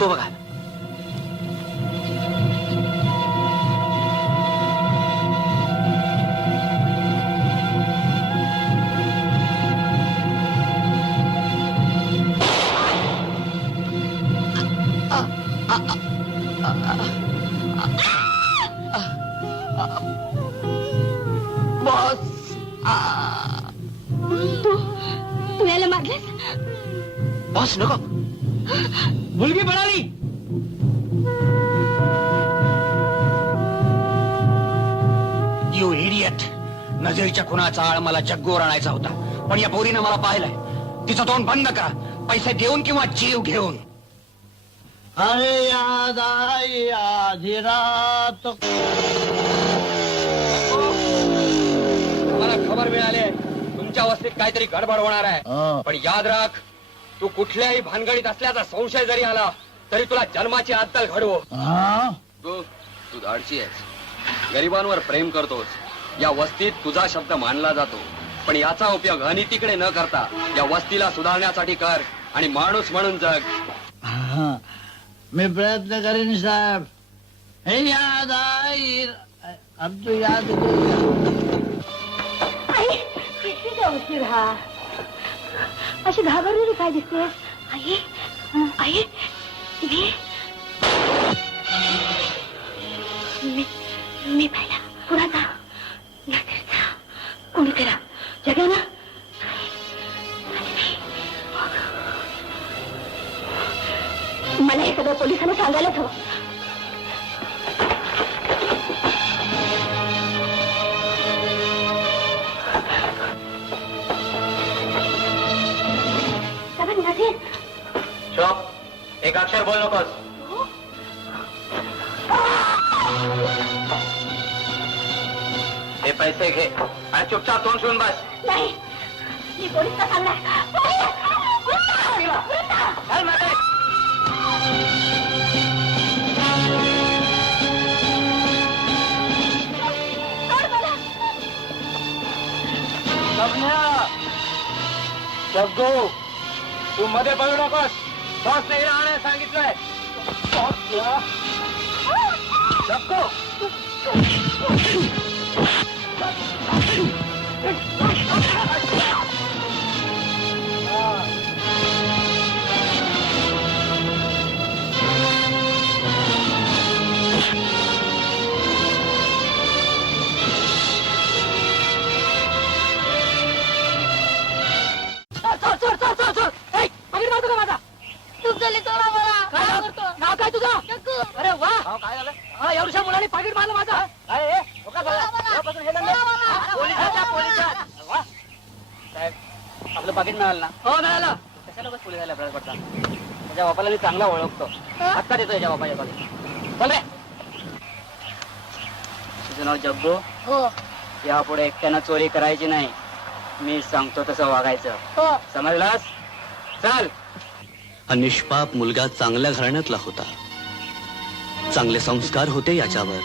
तो बघा. तू याला मारलास? बॉस नको. मुलगी पळाली. You idiot. नजरेच्या खुनाचा आळ मला जग्गूवर आणायचा होता, पण या पोरीनं मला पाहिलंय. तिचं तोंड बंद करा, पैसे देऊन किंवा जीव घेऊन. अरे याद आई आधी रात. मला खबर मिळाली तुमच्या वस्तीत काहीतरी गडबड होणार आहे. पण याद राख, तू कुठल्याही भानगडीत असल्याचा संशय जरी आला तरी तुला जन्माची अद्दल घडवू. तू धाडशी आहेस, गरिबांवर प्रेम करतोस. या वस्तीत तुझा शब्द मानला जातो, पण याचा उपयोग अनितीकडे न करता या वस्तीला सुधारण्यासाठी कर आणि माणूस म्हणून जग. मी प्रयत्न करीन साहेब. हे याद आई आमचं याद. आई किती गवशीर हा. अशी घाबरलेली काय दिसते? आई आई मी पाहिला कुणाचा कोणी करा जगा ना. मला हे सगळं पोलिसांना सांगायलाच हवं. एक अक्षर बोल नकोस. हे पैसे घे आणि चुपचाप तोंड शिवून बस. नाही मी पोलिसला सांगणार. जग्गू, तू मध्ये पडू नकोस. बॉस नाही राहण्यास सांगितलंय. जग्गू नाव काय तुझं? अरे वा, काय झालं? एवढ्या मुलांनी पाकिट मारलं माझा. आपलं पाकिट मिळालं ना? हो मिळालं. कशाला बस पोलिसाला अभ्यास पडता? त्याच्या बापाला मी चांगला ओळखतो. आत्ता देतो याच्या बापाच्या बाजूला. बोल रे. तुझं नाव जग्गू? हो यापुढे एकट्यानं चोरी करायची नाही. मी सांगतो तसं वागायचं. हो. समजलास? चल. हा निष्पाप मुलगा चांगल्या घराण्यातला होता. चांगले संस्कार होते याच्यावर,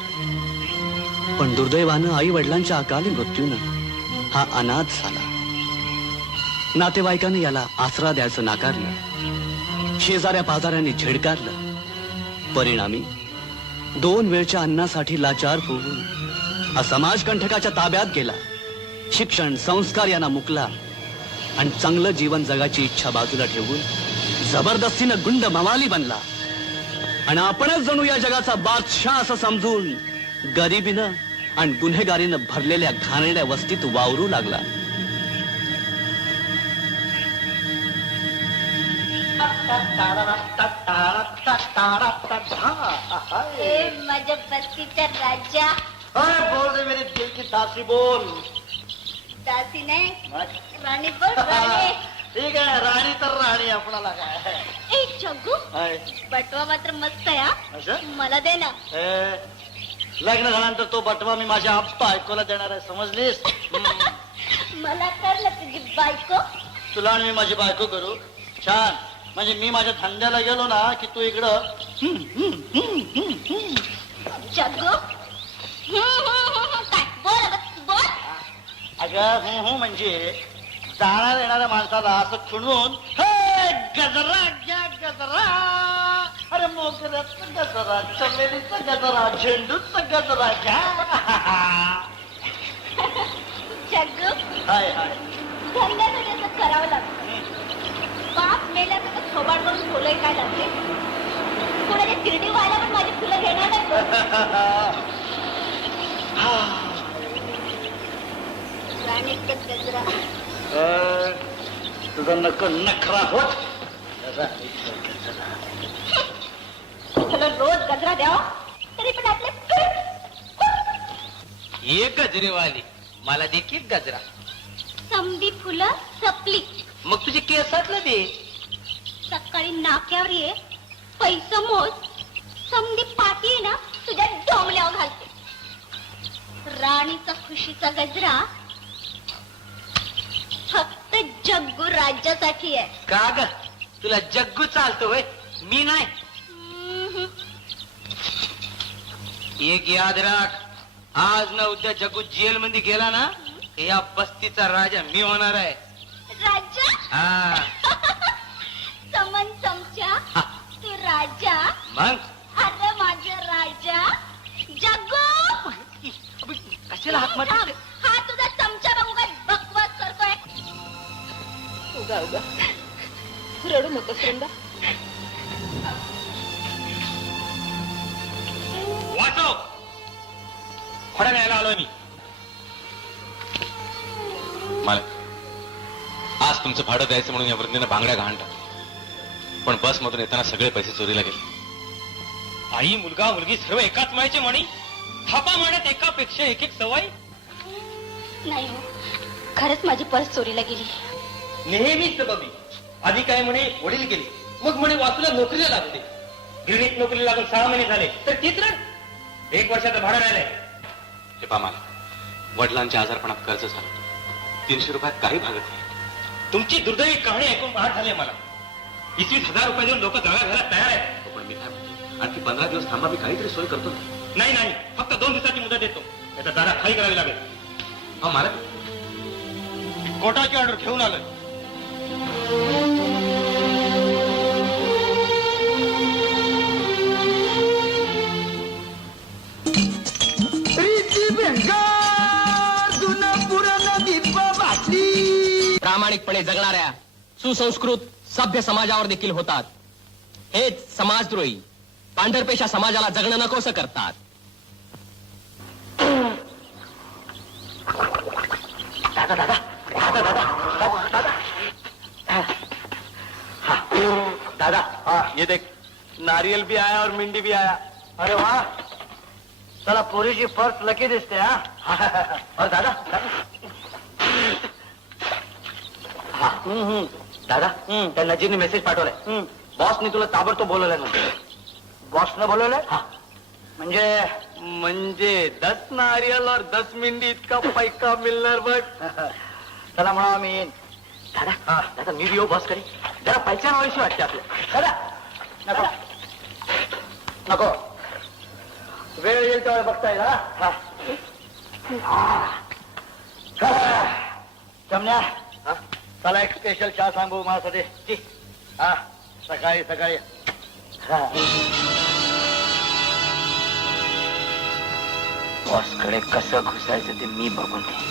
पण दुर्दैवानं आई वडिलांच्या अकाली मृत्यूनं हा अनाथ झाला. नातेवाईकांनी याला आसरा द्यायचं नाकारलं. शेजाऱ्या पाजाऱ्यांनी झिडकारलं. परिणामी 2 वेळच्या अन्नासाठी लाचार होऊन हा समाजकंठकाच्या ताब्यात गेला. शिक्षण संस्कार यांना मुकला आणि चांगलं जीवन जगाची इच्छा बाजूला ठेवून जबरदस्तीनं गुंड मवाली बनला. आणि आपणच जणू या जगाचा बादशाह असं समजून गरिबीनं आणि गुन्हेगारीनं भरलेल्या घाणेरड्या वस्तीत वावरू लागला. माझ्या बस्तीचा राजा. बोल रे मेरे दिल की दासी बोल. दासी नाही राणी बोल. राणी. ठीक आहे, राणी तर राणी. आपणाला काय ए जग्गू, बटवा मात्र मस्त आहे हा. मला दे ना. लग्न झाल्यानंतर तो बटवा मी माझ्या आप्पा ऐकूला देणार आहे, समजलीस? मला कर तुझी बायको. तुला आणि मी माझी बायको करू. छान. म्हणजे मी माझ्या धंद्याला गेलो ना की तू इकडं जग्गू. काय बोल बोल. अगं म्हणजे जाणार येणाऱ्या माणसाला असं खुणवून, हे गजरा घ्या गजरा. अरे मोगऱ्याचं गजरा, चमेलीचं गजरा, झेंडूचं गजरा घ्या. जग्गू हाय हाय. धंद्याचं त्याचं करावं लागतं. बाप मेल्याचं तर थोबाड करून फुलं काय लागते. कोणाच्या तिरडी व्हायला पण माझी फुलं घेणार नाही कोण. राणीचं गजरा. तुझं नखरा होत. तुला रोज गजरा द्यावा तरी पण आपले एक गजरेवाली मला देखील गजरा. समधी फुलं सपली. मग तुझे केसातलं दे. सकाळी नाक्यावर ये, पैसा मोज, समधी पाठी आहे ना तुझ्या डोंबल्यावर घालते. राणीचा खुशीचा गजरा फक्त जग्गू राज्यासाठी आहे. का ग तुला जग्गू चालतो वय, मी नाही. एक याद राख, आज ना उद्या जग्गू जेल मध्ये गेला ना, या बस्तीचा राजा मी होणार आहे. राजा हा समन चमचा तू राजा. मग अरे माझा राजा जग्गू. कशाला हात मारते? हा तुझा चमचा बघू काय बकवास करतोय. उगा उगा रडू नको वृंदा. वाचव, थोड्या वेळाला आलोय मी. मालक, आज तुमचं भाडं द्यायचं म्हणून या वृद्धीनं बांगड्या गहाण टाकल्या. पण बस मधून येताना सगळे पैसे चोरीला गेले. आई मुलगा मुलगी सर्व एकाच मायचे म्हणी. थापा मारण्यात एकापेक्षा एक एक सवय. नाही हो, खरंच माझी पर्स चोरीला गेली. नेहमीच बघी. आधी काय म्हणे वडील गेले, मग म्हणे वाचूला नोकरीला लागले. गिरणीत नोकरी लागून 6 महिने झाले तर चित्रण 1 वर्षाचं भाडं राहिलंय. हे पा मालक, वडिलांच्या आजारपणात कर्ज झालं. 300 रुपयात काही भागत नाही. तुमची दुर्दैवी कहाणी ऐकून पाहत झाली मला. 20,000 रुपये देऊन लोक जगा घायला तयार आहेत. पण मी काय म्हणतो, आणखी 15 दिवस थांबा, मी काहीतरी सोय करतो ना. नाही नाही, फक्त 2 दिवसाची मुदत देतो. त्याचा दादा खाली करावी लागेल. हा मालक, कोर्टाची ऑर्डर घेऊन आलोय. प्रामाणिकपणे जगणाऱ्या सुसंस्कृत सभ्य समाजावर देखील होतात. हेच समाजद्रोही पांढरपेशा समाजाला जगणं नकोसं करतात. दादा दादा दादा दादा दादा दादा, हाँ ये देख, नारियल भी आया और मिंडी भी आया. अरे वाह, चला पोरीची पर्स लकी दिसते. हा और दादा दादा, त्या नजीरने मेसेज पाठवलाय. बॉसने तुला ताबडतोब बोलवलंय म्हणते. बॉसनं बोलवलंय म्हणजे 10 नारियल और 10 मिंडी इतका पैका मिळणार बघ. चला म्हणा मी येईन. दादा दादा, मी येऊ बॉस करी. जरा पैशान वळशी वाटते आपल्या. दादा नको नको, वेळ येईल तेव्हा बघता येईल. जमण्या, चला एक स्पेशल चहा सांगू माझ्यासाठी. हा सकाळी सकाळी. बॉसकडे कसं घुसायचं ते मी बघून घे.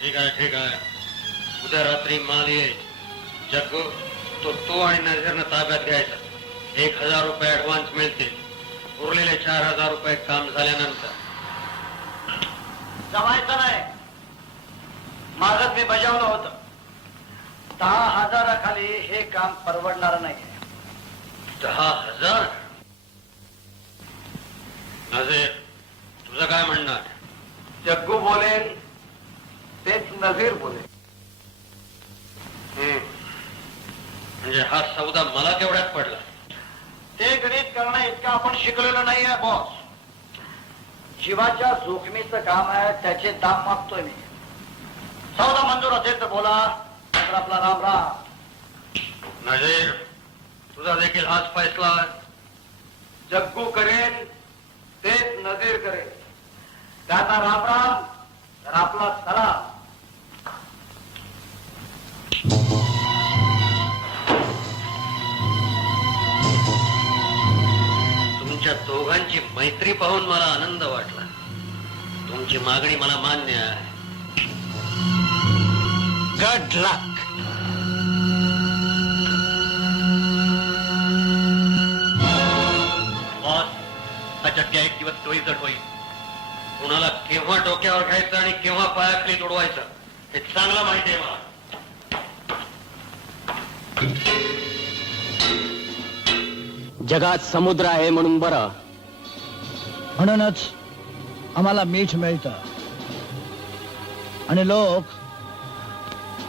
ठीक आहे ठीक आहे. उद्या रात्री माल येईल. जग्गू, तू आणि नजरनं ताब्यात घ्यायचा. 1,000 रुपये ऍडव्हान्स मिळतील. उरलेले 4,000 रुपये काम झाल्यानंतर. जमायचं नाही. मागच मी बजावलं होतं. 10,000 खाली हे काम परवडणार नाही. 10,000? नजीर, तुझं काय म्हणणार? जग्गू बोलेल तेच नजीर बोलेल. म्हणजे हा सौदा मला तेवढ्यात पडला. ते गणित करणं इतकं आपण शिकलेलो नाहीये बॉस. जीवाच्या जोखमीचं काम आहे, त्याचे दाम मागतोय मी. सौदा मंजूर असेल तर बोला, तर आपला राम राम. नजीर, तुझा देखील हाच फैसला आहे. जग्गू करेल तेच नजीर करेल. आता राम तर आपला चला. तुमच्या दोघांची मैत्री पाहून मला आनंद वाटला. तुमची मागणी मला मान्य आहे. गुड लक. बॉस, हा चक्क्या एक दिवस टोळीचट होईल. कुणाला केव्हा डोक्यावर घ्यायचं आणि केव्हा पायाखाली तुडवायचं हे चांगलं माहिती आहे मला. जगात समुद्र आहे म्हणून बरं. म्हणूनच आम्हाला मीठ मिळतं आणि लोक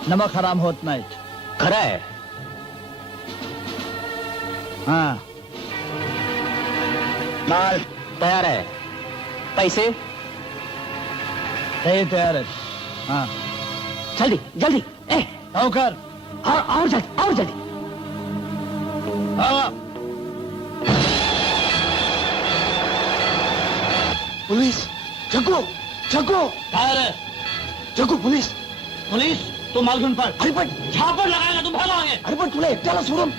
नमक हराम होत नाहीत. खरं आहे. हा, माल तयार आहे. पैसे ते तयार आहेत. हा, जल्दी जल्दी. ए लवकर. और जल्दी और जल्दी. हा. पुलिस जग्गू जग्गू काय रे? जग्गू पुलिस पोलीस, तू माल घेऊन पळ. अरे पण झापड लगायला तू भाग आहे. अरे पण तुला एकट्याला सोडून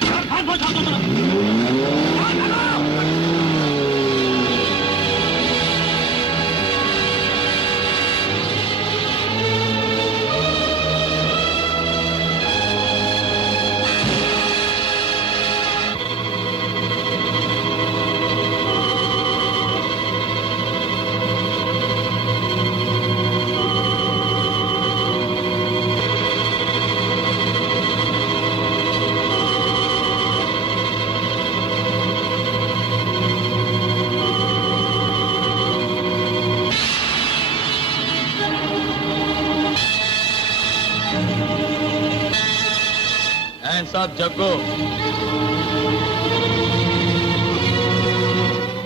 साहब जग्गू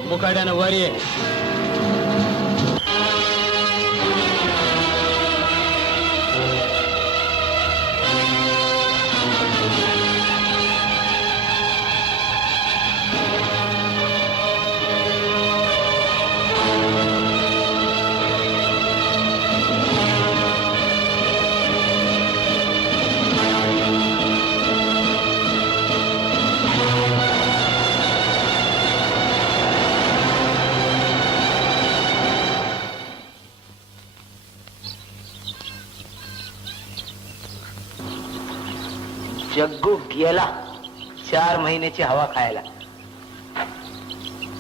मुकाट्यानं वर ये. जग्गू गेला 4 महिन्याची हवा खायला.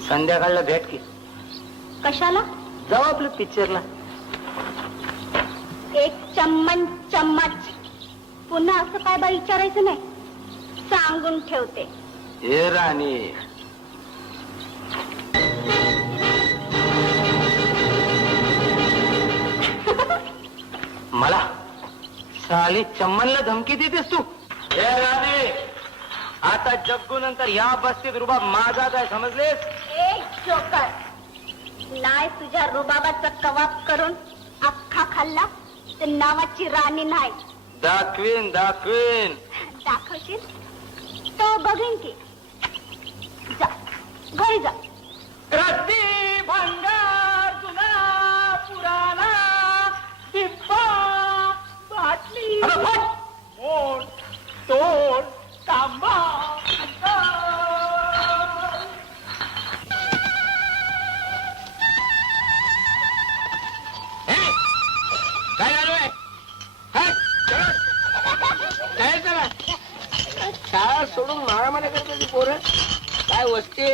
संध्याकाळला भेट की. कशाला? जाऊ आपलं पिक्चरला. एक चम्मच. पुन्हा असं काय बा विचारायचं नाही, सांगून ठेवते. हे राणी, मला साली चम्मनला धमकी देतेस तू? हे राणी, आता जग्गू नंतर या बस्तीत रुबाब माझा काय समजलेस? एक जोकर, नाही तुझ्या रुबाबाचा कबाब करून अख्खा खाल्ला तर नावाची राणी नाही. दाखवीन दाखवीन. दाखवशील तो बघीन की. जा घरी जा. रद्दी भंगार जुना पुराणा पिप्पा बाटली मोड तोड तांबा. काय चालू आहे? काय चला शाळा सोडून मारामारी करते ती पोरं. काय वस्ती?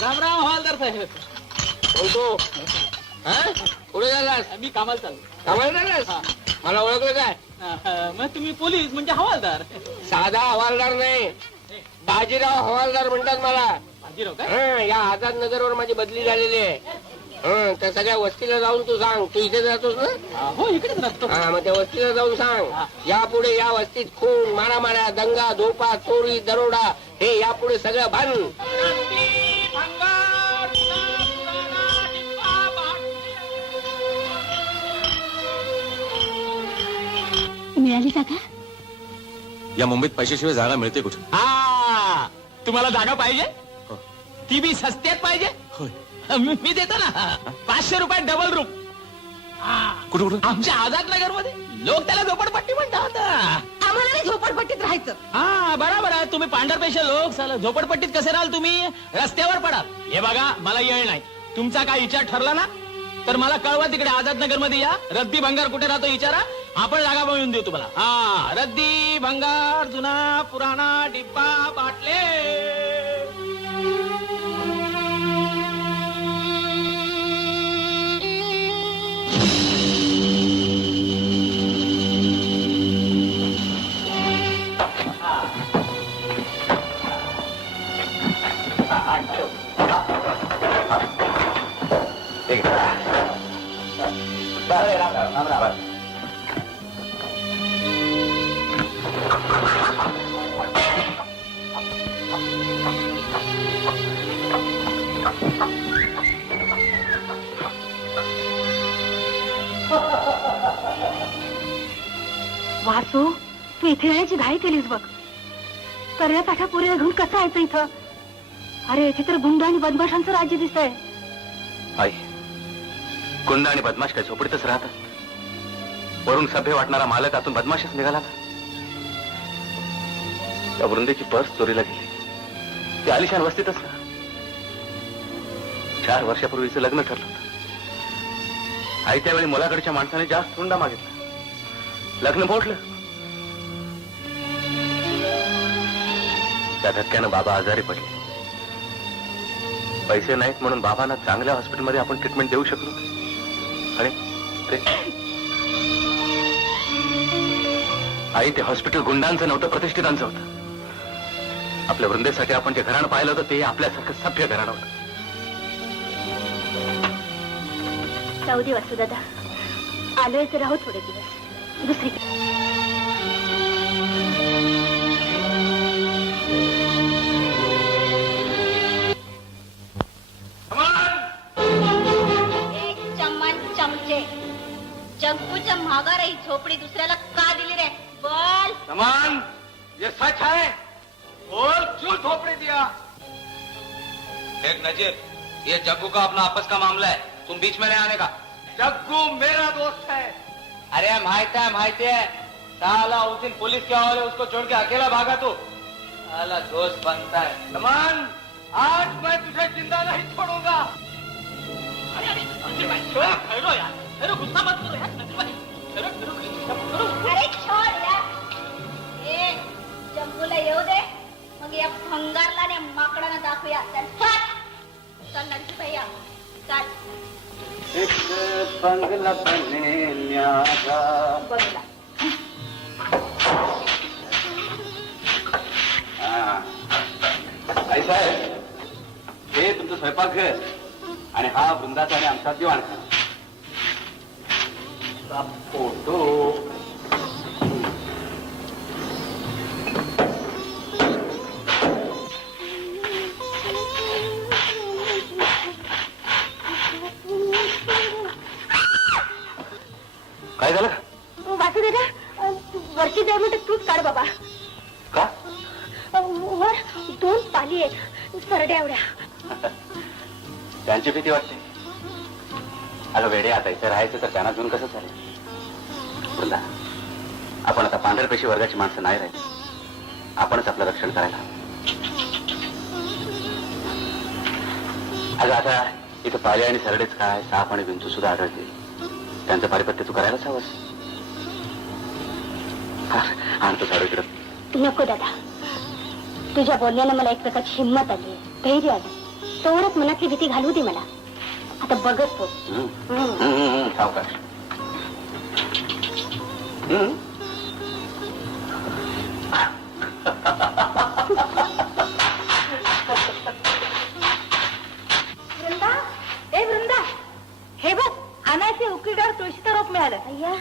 रामराम हवालदार साहेब. बोलतो. पुढे झालास? मी कामाला चाललो. कामाला चाललास? मला ओळखलं काय? मग तुम्ही पोलीस म्हणजे हवालदार? साधा हवालदार नाही, बाजीराव हवालदार म्हणतात मला. बाजीराव काय? या आझाद नगरवर माझी बदली झालेली आहे. त्या सगळ्या वस्तीला जाऊन तू सांग. तू इथे जातोस ना? हो, इकडेच राहतो. मग त्या वस्तीला जाऊन सांग, यापुढे या वस्तीत खून, मारामाऱ्या, दंगा, धोपा, चोरी, दरोडा हे यापुढे सगळं बंद. मिळाली जागा? या मुंबईत पैशाशिवाय जागा मिळते कुठे? तुम्हाला जागा पाहिजे? ती बी सस्त्यात पाहिजे? मी देतो ना. 500 रुपये डबल रूम. कुठं कुठं आमच्या आझादनगर मध्ये लोक त्याला झोपडपट्टी म्हणतात. आम्हाला नाही झोपडपट्टीत राहायचं. हा बरोबर आहे. तुम्ही पांढरपेशा लोक साला झोपडपट्टीत कसे राहाल तुम्ही? रस्त्यावर पडाल. हे बघा मला येळ नाही. तुमचा काय विचार ठरला ना तर मला कळवा. तिकडे आझादनगर मध्ये या. रद्दी भंगार कुठे राहतो विचारा. आपण जागा बनवून देऊ तुम्हाला. हा रद्दी भंगार जुना पुराणा डिब्बा बाटले. वासू तू इथे येण्याची घाई केलीस बघ. कर्याकाठा पुरीला घेऊन कसं यायचं इथं? अरे इथे तर गुंड आणि बदमाशांचं राज्य दिसतंय. आई गुंड आणि बदमाश काय झोपडीतच राहतात? वरून सभ्य वाटणारा मालक आतून बदमाशच निघाला ना. त्या वृंदेची पर्स चोरीला गेली. ती आलिशान वस्तीतच ना. 4 वर्षापूर्वीचं लग्न ठरलं होतं. आई त्यावेळी मुलाकडच्या माणसाने जास्त हुंडा मागितला. लग्न मोडलं. त्या धक्क्यानं बाबा आजारी पडले. पैसे नाहीत म्हणून बाबांना चांगल्या हॉस्पिटलमध्ये आपण ट्रीटमेंट देऊ शकलो आणि आई ते हॉस्पिटल गुंडांचं नव्हतं, प्रतिष्ठितांचं होतं. आपल्या वृंदेसाठी आपण जे घराणं पाहिलं होतं ते आपल्यासारखं सभ्य घराणं होतं. जाऊ दे वासू दादा. आलोय तर राहू थोडे दिवस. दुसरी चमचे जग्गूच्या माघार ही झोपडी दुसऱ्याला का दिली रे? बोल. समान ये सच है. बोल क्यों झोपड़ी दिया? देख नजीर, ये जग्गू का अपना आपस का मामला है. तुम बीच में नहीं आने का. जग्गू मेरा दोस्त है. अरे माहिती है. साला उस दिन पुलिस के हवाले उसको छोड़ के अकेला भागा तू. साला दोस्त बनता है. समान आज मैं तुझे जिंदा नहीं छोड़ूंगा. गुस्सा मत करो यार. अरे छोड यार. ए जग्गूला येऊ दे. मग या भंगारला आणि माकडाला दाखवूया. चल नरसी भैया चल. बंगला बने न्यारा. बघला आई साहेब हे तुमचं स्वयंपाकघर आणि हा वृंदाचा आणि आमचा दिवाणखाना. फोटो काय झालं? वासू दादा वरची जाय म्हणते तूच काढ बाबा. का? वर 2 पाली आहेत सरड्या एवढ्या. त्यांची भीती वाटते. अगं वेडे, आता इथे राहायचं तर त्यांना घेऊन कसं चालेल? बोला, आपण आता पांढरपेशी वर्गाची माणसं नाही राहिली. आपणच आपलं रक्षण करायला. अगं आता इथं पाले आणि सरडेच काय, साप आणि विंचू सुद्धा आढळते. त्यांचं पारिपत्य तू करायलाच हवंस. आणतो झाडू इकडं. नको दादा. तुझ्या बोलण्यानं मला एक प्रकारची हिंमत आली, धैर्य आलं. तेवढंच मनातली भीती घालू दे मला. आता बघत हो. सावकाश. वृंदा, ए वृंदा, हे बघ अनायसे उकिरड्यावर तुळशीचं रोप मिळालं. अय्या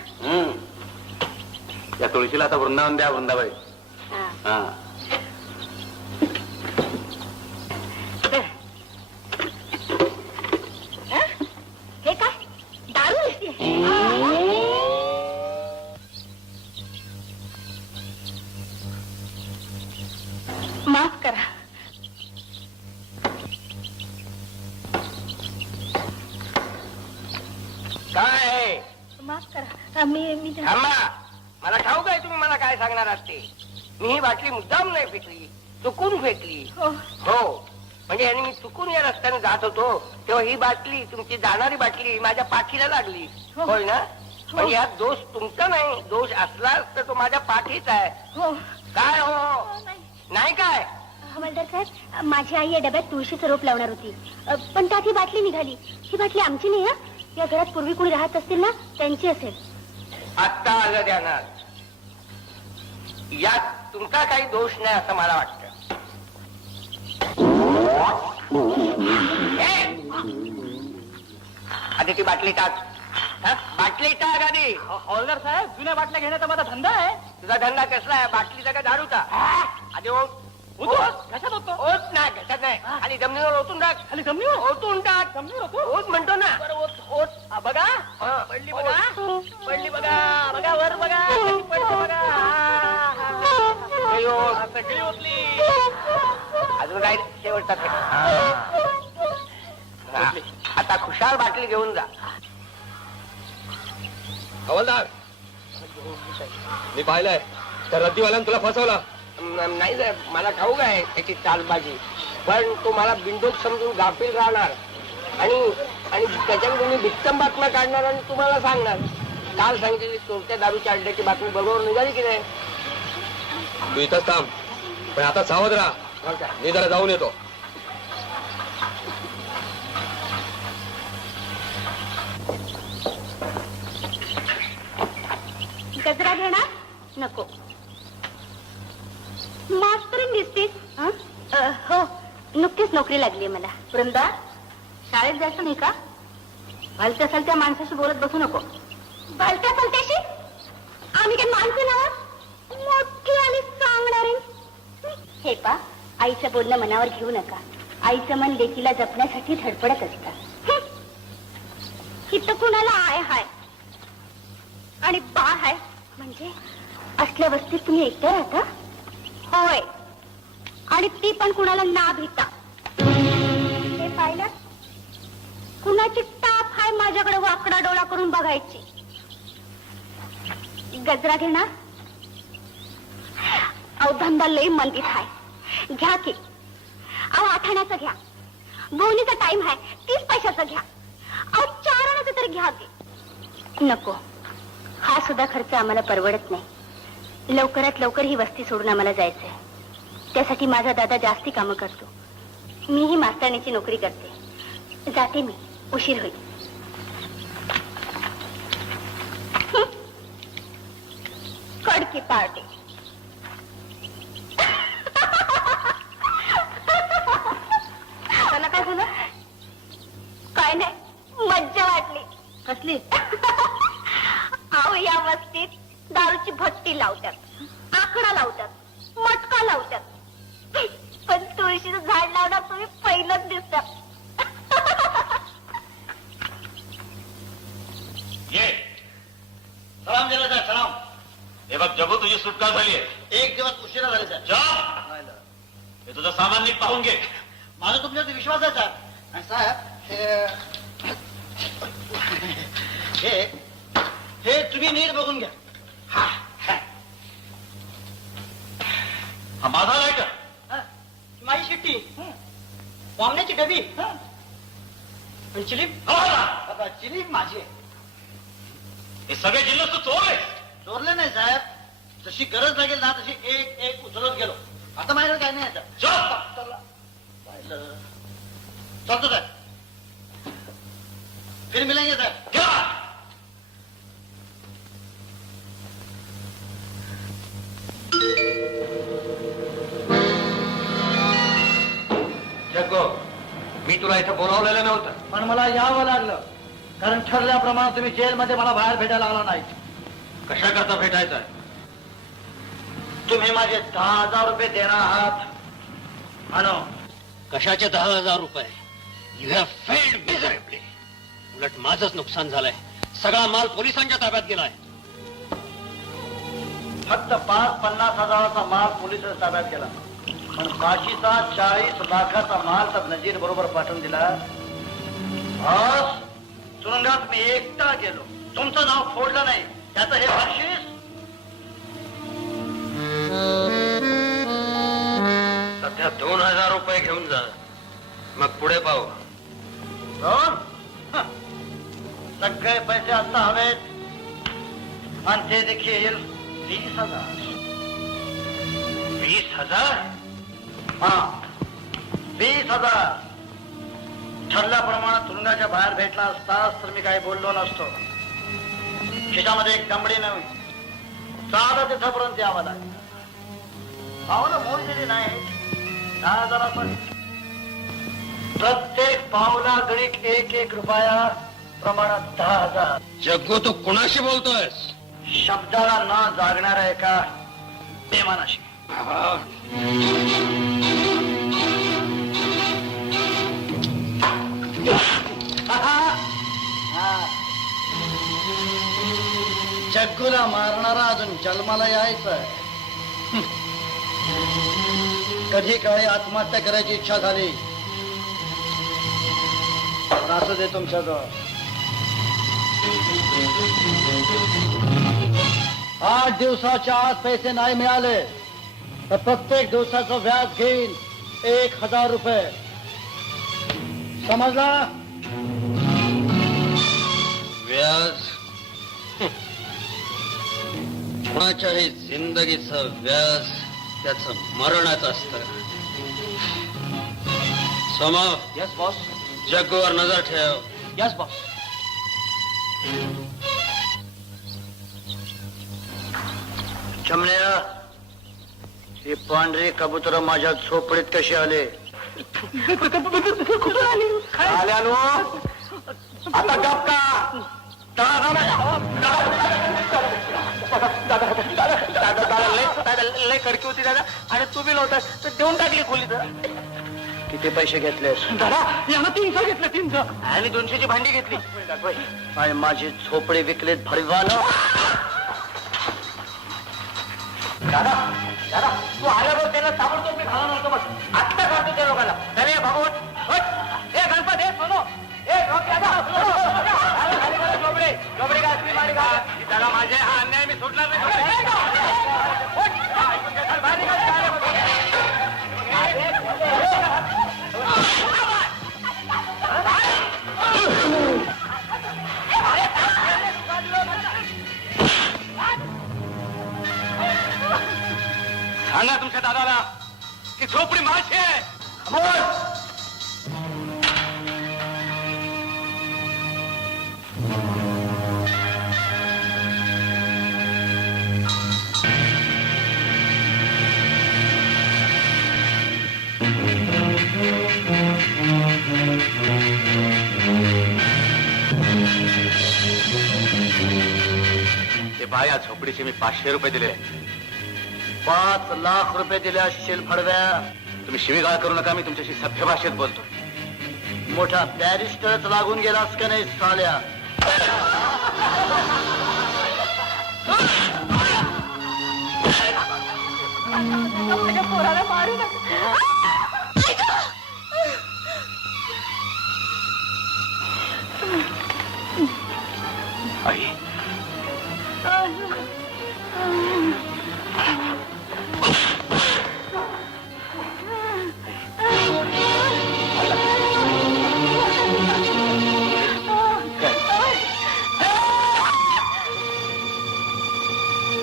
या तुळशीला आता वृंदावन द्या वृंदाबाई. हा हे काय दारू दिसते? माफ करा. काय माफ करा मी थांबा. मला ठाऊक आहे तुम्ही मला काय सांगणार असते. मी ही बाटली मुद्दाम नाही फेकली, चुकून फेकली. हो हो, म्हणजे यांनी मी चुकून या रस्त्याने जात होतो तेव्हा ही बाटली, तुमची जाणारी बाटली माझ्या पाठीला लागली. हो. होय ना? पण यात दोष तुमचा नाही, दोष असलाच तर तो माझ्या पाठीच आहे. हो काय हो? नाही. नाही काय? हवालदार साहेब, माझी आई या डब्यात तुळशीचं रोप लावणार होती, पण त्यात ही बाटली निघाली. ही बाटली आमची नाही. या घरात पूर्वी कुणी राहत असतील ना, त्यांची असेल. आत्ता आलं ध्यानात. यात तुमचा काही दोष नाही असं मला वाटतं. आधी ती बाटली टाक. बाटली टाक आधी. हॉलदार साहेब, जुन्या बाटल्या घेण्याचा माझा धंदा आहे. तुझा धंदा कसला आहे? बाटलीचा का दारूचा? आधी कशात होतो? ओत ना, कशात नाही. खाली जमिनीवर ओतून टाक. खाली जमिनीवर ओतून टाक. ओत म्हणतो ना. बघा हा. पडली बघा, पडली बघा, बघा वर बघा, कशी पडली बघा. हे ओत. सगळी ओतली. अजून काय शेवटचा आता खुशाल बाटली घेऊन जा. हवालदार, मी पाहिलंय त्या रद्दीवाल्यानं तुला फसवला. नाही साहेब, मला ठाऊक आहे त्याची चालबाजी, पण तो मला बिंदूक समजून गाफील राहणार आणि आणि त्याच्याकडून मी बित्तम बातम्या काढणार आणि तुम्हाला सांगणार. काल सांगितलेली चोरट्या दारूच्या अड्ड्याची बातमी बरोबर निघाली की नाही? तू इथंच थांब, पण आता सावध राहा. हो का? मी जरा जाऊन येतो. गजरा घेणार? नको. मास्तरीन दिसतीस. हो, नुकतीच नोकरी लागली मला. वृंदा, शाळेत जायचं नाही का? भलत्या सलत्या माणसाशी बोलत बसू नको. भलत्या सलत्याशी? आम्ही काय माणसं नावात मोठी आणि सांगणारी. हे पा, आईचं बोलणं मनावर घेऊ नका. आईचं मन लेकीला जपण्यासाठी धडपडत असतं. इथं कुणाला आय हाय आणि बाळ हाय म्हणजे असल्या वस्तीत तुम्ही एकटं राहता? होय, आणि ती पण कुणाला ना भीता. हे पाहिलं? कुणाची टाप हाय माझ्याकडे वाकडा डोळा करून बघायची. गजरा घेणार? अहो, धंदा लई मंदीत हाय. घ्या की. अहो, आठाण्याचा घ्या. बोनीचा टाइम आहे, 30 पैशाचा घ्या. अहो, 4 आण्याचा तरी घ्या की. नको, हा सुद्धा खर्च आम्हाला परवडत नाही. लवकरात लवकर ही वस्ती सोडून आम्हाला जायचंय. त्यासाठी माझा दादा जास्ती कामं करतो. मीही मास्तराणीची नोकरी करते. जाते मी, उशीर होईल. कडकी पार्टी. त्याला काय झालं? काय नाही, मज्जा वाटली. कसली? अहो, या वस्तीत दारूची भट्टी लावतात, आकडा लावतात, मटका लावतात, पण तुळशीचं झाड लावणार तुम्ही पहिलंच दिसतात. ये सलाम दिला साहेब, सलाम. हे बघ जगू, तुझी सुटका झाली आहे. 1 दिवस उशिरा झाले साहेब. जा, हे तुझं सामान नीट पाहून घे. माझा तुमच्यावरती विश्वास आहे साहेब. आणि साहेब, हे तुम्ही नीट बघून घ्या. हा माझा लायटर. माझी शिट्टी, वामण्याची डबी, चिलीप. चिलीप माझी आहे. हे सगळे जिल्ह्यात तू चोरले. चोरले नाही साहेब, जशी गरज लागेल ना तशी एक एक उचलत गेलो. आता माझ्याकडे काय नाही आता. चालतो साहेब, फिर मिलेंगे साहेब. जग्गो, मी तुला इथं बोलावलेलं नव्हतं. पण मला यावं लागलं, कारण ठरल्याप्रमाणे तुम्ही जेलमध्ये मला बाहेर भेटायला आला नाही. कशा करता भेटायचं? तुम्ही माझे 10,000 रुपये देणार आहात. आणो. कशाचे 10,000 रुपये? You have failed miserably. उलट माझंच नुकसान झालंय. सगळा माल पोलिसांच्या ताब्यात गेलाय. फक्त 50 हजाराचा माल पोलीस ताब्यात गेला, पण बाकीचा 40 लाखाचा माल तर नजीर बरोबर पाठवून दिला. तुरुंगात मी एकटा गेलो, तुमचं नाव फोडलं नाही, त्याचं हे बक्षीस. सध्या 2000 रुपये घेऊन जा, मग पुढे पाहू. सगळे पैसे आता हवेत, आणि ते देखील 20,000. 20,000? हा, 20,000. ठरल्याप्रमाणे तुरुंगाच्या बाहेर भेटला असतास तर मी काही बोललो नसतो. खिशामध्ये एक दमडी नव्हे, चालत तिथपर्यंत यावं लागेल. पावलं मोजलेली नाही, 10,000 पण. प्रत्येक पावला गणित 1-1 रुपया प्रमाणात 10,000. जग्गू, तू कुणाशी बोलतोयस? शब्दाला न जागणाऱ्या एका बेमानाशी. जग्गूला मारणारा अजून जन्माला यायचं. कधी काळी आत्महत्या करायची इच्छा झाली, पण असू दे तुमच्याजवळ. 8 दिवसाच्या आत पैसे नाही मिळाले तर प्रत्येक दिवसाचं व्याज घेईन 1,000 रुपये. समजला? व्याज? कोणाच्याही जिंदगीचं व्याज त्याचं मरणच असतं. समोर यस बॉस. जग्गूवर नजर ठेव. Yes boss. चमण्या, ही पांढरी कबूतर माझ्या झोपडीत कशी आले? आल्यानो आता गप का? लय कडकी होती दादा, आणि तुम्ही नव्हता तर देऊन टाकली खोली. किती पैसे घेतलेस? दादा यानं 300 घेतले. 300 आणि 200ची भांडी घेतली, आणि माझी झोपडी विकलीत भडवाला. दादा दादा, तू आल्यावर त्याला ताबडतोब मी घाला नव्हतं बघ. आत्ता काढतो त्या लोकांना. अरे भागवत, ए गणपत, हे सोनो, ए झोपडी घातली माडी घाल. त्याला माझे हा अन्याय मी सोडणार नाही. सांगा तुमच्या दादाला की झोपडी माझी आहे. ते बाया झोपडीचे मी 500 रुपये दिले. 5 लाख रुपये दिले असतील फडव्या. तुम्ही शिवीगाळ करू नका, मी तुमच्याशी सभ्य भाषेत बोलतो. मोठा बॅरिस्टरच लागून गेलास का नाही साल्या? माझ्या पोराला मारू नका. आई,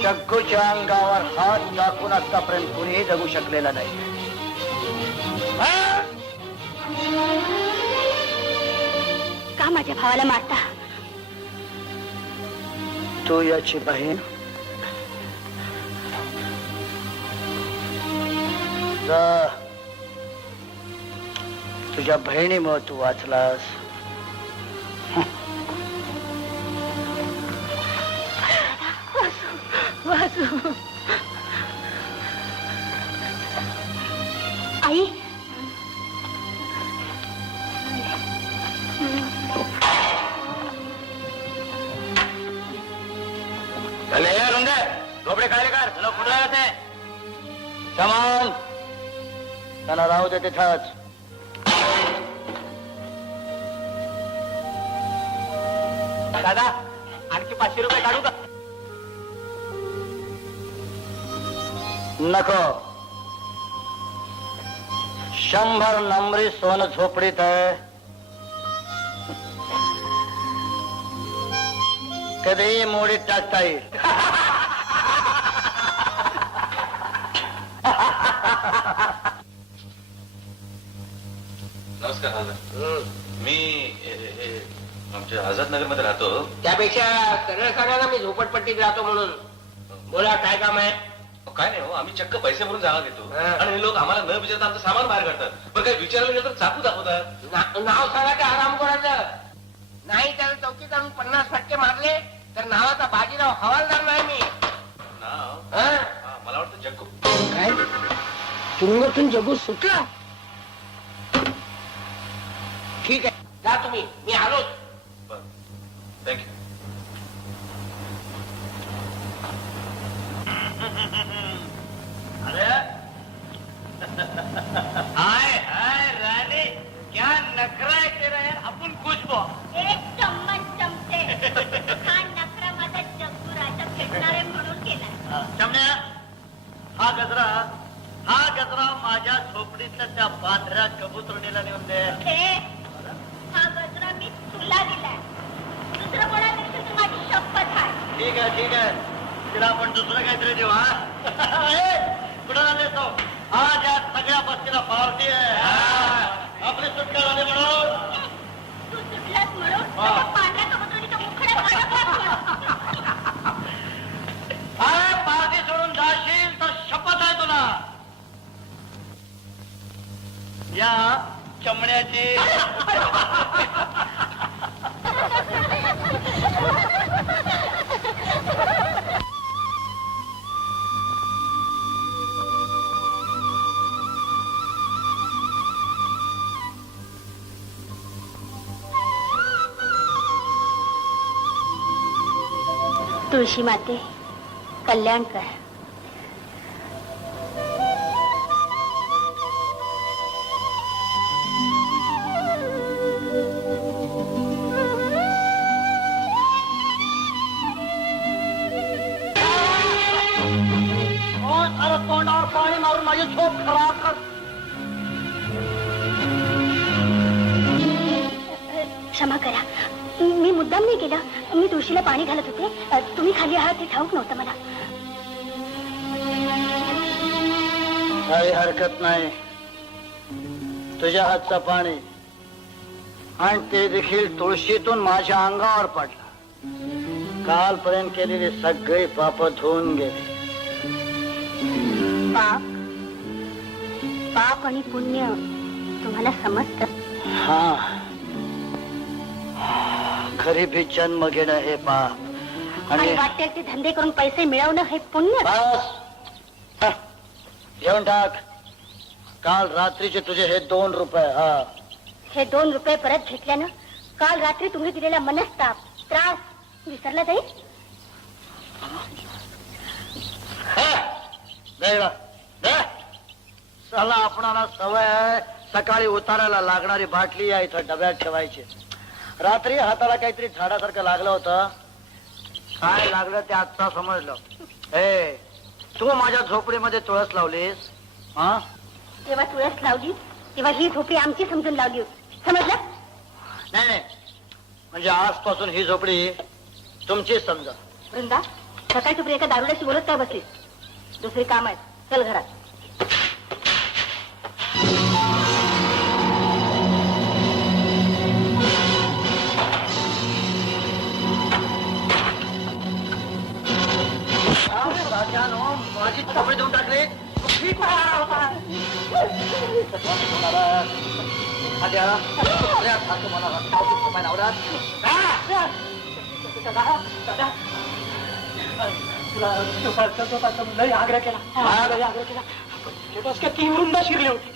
जग्गूच्या अंगावर हात टाकून आतापर्यंत कुणीही जगू शकलेला नाही. का माझ्या भावाला मारता? तू याची बहीण, जा. तुझ्या बहिणीमुळे तू वाचलास. वासू. आई, झोपडे काय कर, तुला कुठला येते? कमाल, त्याला राहू दे तिथंच. दादा आणखी 500 रुपये काढू का? नको. 100 नंबरी सोनं झोपडीत आहे. कधीही मोडीत टाकता येईल. नमस्कार हजर. मी आमच्या आझाद नगर मध्ये राहतो. त्यापेक्षा सरळ सांगा ना, मी झोपडपट्टीत राहतो म्हणून. बोला, काय काम आहे? काय नाही हो, आम्ही चक्क पैसे भरून जागा देतो हा. आणि हे लोक आम्हाला न विचारता आमचं सामान बाहेर काढतात. पण काही विचारायला गेलं तर चाकू दाखवतात. नाव सांगा ते आराम करायचं नाही. त्याला चौकीत आणून 50 फटके मारले तर नावाचा बाजीराव हवालदार नाही मी. नाव हा? हा, मला वाटतं जग्गू. काय तुरुंगातून जगू सुटला? ठीक आहे, जा तुम्ही, मी आलोच. बरं, थँक्यू. अरे हाय हाय राणे, क्या नखरा आहे तेरा यार. आपण खुश बो. एक चम्मच चमचे हा नखरा माझा जग्गू राजा फेडणारे म्हणून केला. चमण्या, हा गजरा माझ्या झोपडीतल्या त्या पांढऱ्या कबुतरणीला नेऊन दे. हा गजरा मी तुला दिलाय. दुसरं कोणाला दिलं तर माझी शपथ आहे. ठीक आहे. तिला आपण दुसरं काहीतरी देऊ. कुणाला देतो? आज या सगळ्या बस्तीला पार्टी आहे. आपली सुटका झाली म्हणून. तू सुटलास म्हणून त्या पांढऱ्या कबुतरणीचा मुखडा पार्टी सोडून जाशील तर शपथ आहे तुला. या चमड्याची तुळशी माते कल्याण कर. तोंडावर पाणी मारून माझी झोप खराब कर. क्षमा करा, मी मुद्दाम नाही केलं. मी तुळशीला पाणी घालत होते. तुम्ही खाली आहात हे ठाऊक नव्हतं मला. काही हरकत नाही. तुझ्या हातचं पाणी आणि ते देखील तुळशीतून माझ्या अंगावर पडलं. कालपर्यंत केलेली सगळी पाप धुवून गेली. पाप आणि पुण्य तुम्हाला समजतं? हा, गरीबी जन्म घेणं हे पाप आणि आणि वाटेल ते धंदे करून पैसे मिळवणं हे पुण्य. बस घेऊन टाक. काल रात्रीचे तुझे हे 2 रुपये. हा, हे 2 रुपये परत घेतल्यानं काल रात्री तुम्ही दिलेला मनस्ताप, त्रास विसरला जाईल. चला, आपणाला सवय आहे सकाळी उतारायला लागणारी बाटली या इथं डब्यात ठेवायची. रात्री हाताला काहीतरी झाडासारखं लागलं होतं. काय लागलं ते आत्ता समजलं. तू माझ्या झोपडीमध्ये तुळस लावलीस. हा, तेव्हा तुळस लावली तेव्हा ही झोपडी आमची समजून लावली होती. समजलं? नाही, म्हणजे आजपासून ही झोपडी तुमची समजा. वृंदा, सकाळची पुढे एका दारुड्याशी बोलत काय बसलीस? दुसरी काम आहेत, चल घरात. माझी झोपडी देऊन टाकली. लय आग्रह केला. ती वृंदा शिरली होती.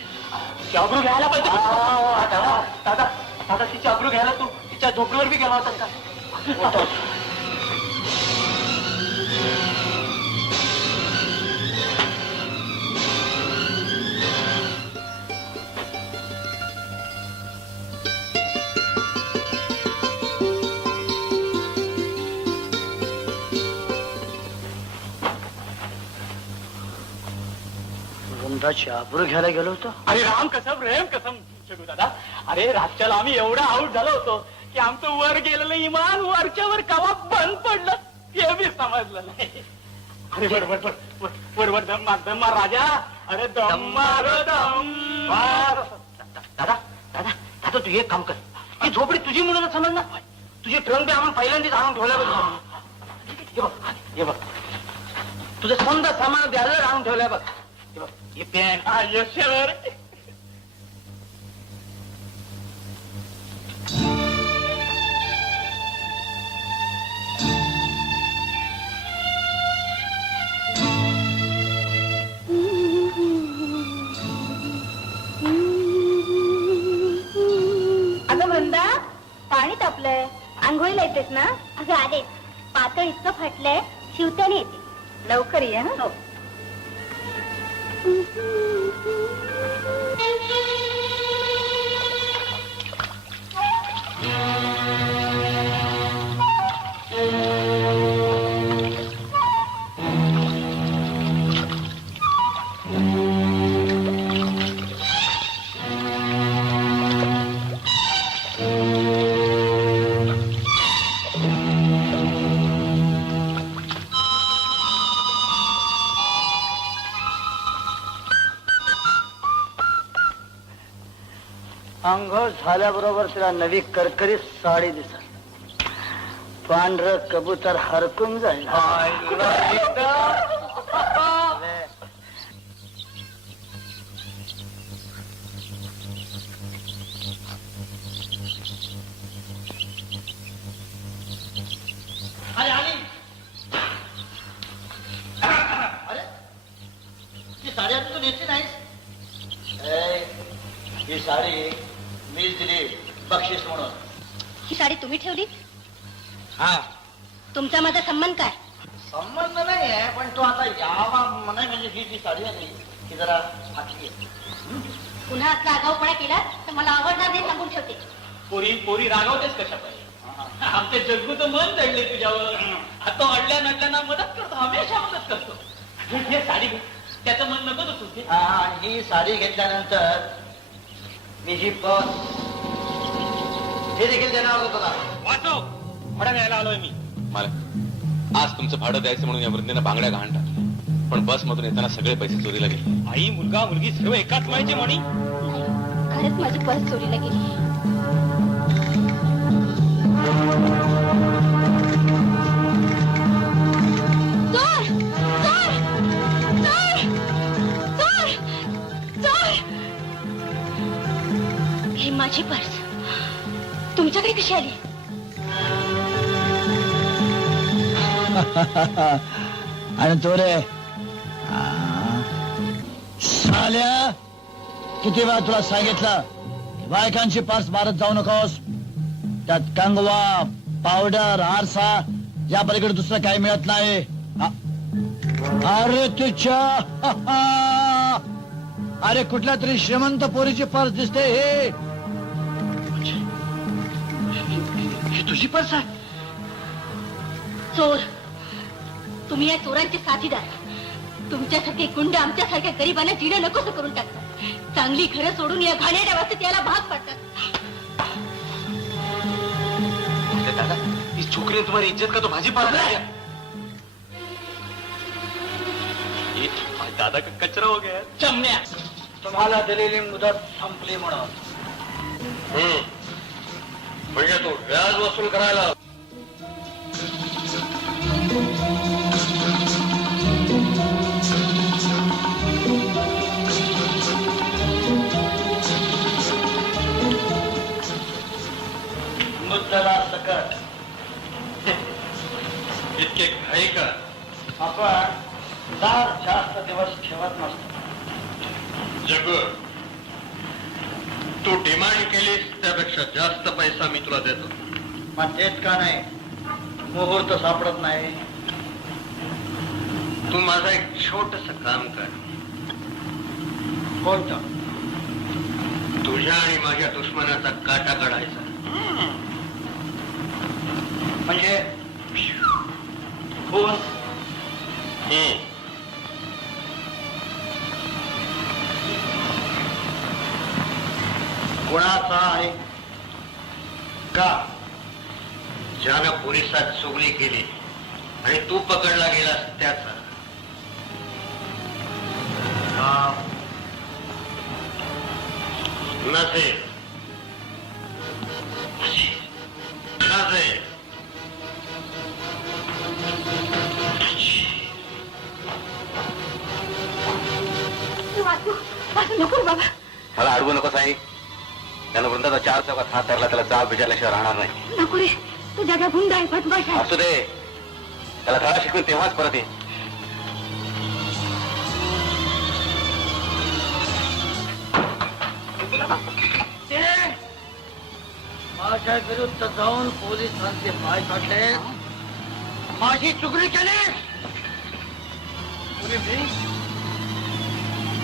ती अब्रू घ्यायला पाहिजे. दादा तिची अब्रू घ्यायला तू तिच्या झोपडीवर बी गेला होता का? वृंदाची आबरू घ्यायला गेलो होतो. अरे राम कसम रेम कसम जगू दादा. अरे रातच्याला आम्ही एवढा आऊट झालो होतो की आमचं वर गेलेलं इमान वरच्या वर कवा बंद पडलं हे बी समजलं नाही. अरे वर दम मार राजा. अरे दम मार दम मार. दादा दादा दादा तू एक काम कर, ही झोपडी तुझी म्हणूनच समज ना. तुझी ट्रंक बी आपण पहिल्यांदाच आणून ठेवल्या बघ. हे बघ तुझं समजा सामान द्यायला आणून ठेवलंय बघ. हे बघ हे पॅन्ट. यशवर अगं वृंदा, पाणी तापलंय, आंघोळीला येतेस ना? अगं आलेच, पातळ इतकं फाटलंय, शिवत्याने येते. लवकर ये. हो. अंघोळ झाल्याबरोबर तिला नवी करकरीत साडी दिसत. पांढर कबूतर हरकून जाईल. ही साडी आता तू नेसली नाहीस. ही साडी मीच दिली बक्षीस म्हणून. ही साडी तुम्ही ठेवली? हा तुमचा माझा संबंध काय? संबंध नाही आहे, पण तो आता यावा म्हणाय म्हणजे ही जी साडी आहे ही जरा फाटली आहे. पुन्हा असला आगाऊपणा केला तर मला आवडणार नाही सांगून ठेवते. पोरी रागवतेच कशा पाहिजे. आमचे जग्गूचं मन चढले तुझ्यावर. आता अडल्या नडल्यांना मदत करतो, हमेशा मदत करतो. हे साडी घे, त्याचं मन नको तुझे. ही साडी घेतल्यानंतर मी ही पर्स हे देखील देणार होतो तुला. वाचव, भाडं न्यायला आलोय मी. मालक, आज तुमचं भाडं द्यायचं म्हणून या वृद्धेनं बांगड्या गहाण टाकल्या, पण बस मधून येताना सगळे पैसे चोरीला गेले. आई मुलगा मुलगी सर्व एकाच माहिती म्हणी. खरंच माझी पर्स चोरीला गेली. चोर! चोर! चोर! चोर! चोर! ही माझी पर्स तुमच्याकडे कशी आली? आणि तो रे साल्या, किती वेळा तुला सांगितलं बायकांची पर्स मारत जाऊ नकोस. त्यात कंगवा, पावडर, आरसा या पलीकडे दुसरं काही मिळत नाही. अरे तुझ्या अरे कुठल्या तरी श्रीमंत पोरीची पर्स दिसते. ही तुझी पर्स आहे? चोर, तुम्ही या चोरांचे साथीदार. तुमच्यासारखे गुंड आमच्यासारख्या गरिबांना जिणं नकोस करून टाकतात. चांगली घरं सोडून या घाणेरड्या वाजता याला भाग पाडतात. दादा, इस छोकरी ने तुम्हारी इज्जत का तो भाजी पाला है. दादा का कचरा हो गया. चमण्या, तुम्हाला दिलेली मुदत संपली म्हणून. म्हणजे तो व्याज वसूल करायला. मुद्दला सकट इतके घाई का? आपण दार जास्त दिवस ठेवत नसतो. जग, तू डिमांड केलीस त्यापेक्षा जास्त पैसा मी तुला देतो. मग देत का नाही? मुहूर्त सापडत नाही. तू माझा एक छोटस काम कर. कोणतं? तुझ्या आणि माझ्या दुश्मनाचा काटा काढायचा. म्हणजे खून? कोणाचा आहे का ज्यानं पोलिसात चुगली केली आणि तू पकडला गेलास त्याचा नसेल नसेल वाचू वाचू नको बाबा. मला अडवू नकोस आई. त्यानं वृंदाचा 4 चौकात हात धरला, त्याला जाब विचारल्याशिवाय राहणार नाही. नको रे, तू जगा भुंड आहे, बदमाश आहे. असू दे, त्याला धडा शिकून तेव्हाच परत ये. माझ्या विरुद्ध जाऊन पोलिसांचे पाय काढले, माझी चुगली केली.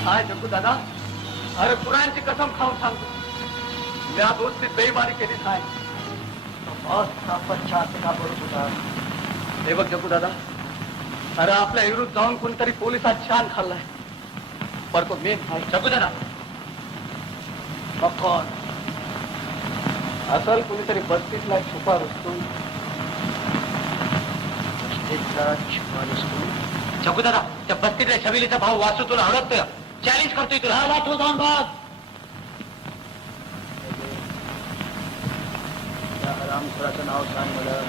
काय जगू दादा, अरे पुराणची कसम खाऊन सांगतो, या दोस्तीत बेईमानी केली नाही. पश्चात होता. हे बघ जगू दादा, अरे आपल्या विरुद्ध जाऊन कोणतरी पोलिसात छान खाल्लाय, पण तो मेन नाही. जगू दादा मग कोण असल? कोणीतरी 32 लाख छुपा रुस्तू. जगू दादा, त्या 32 छबिलीचा भाऊ वासू तुला आवडतोय, चॅलेंज करतोय तुला. वाटू जाऊन बघ. रामखोराचं नाव सांग मला.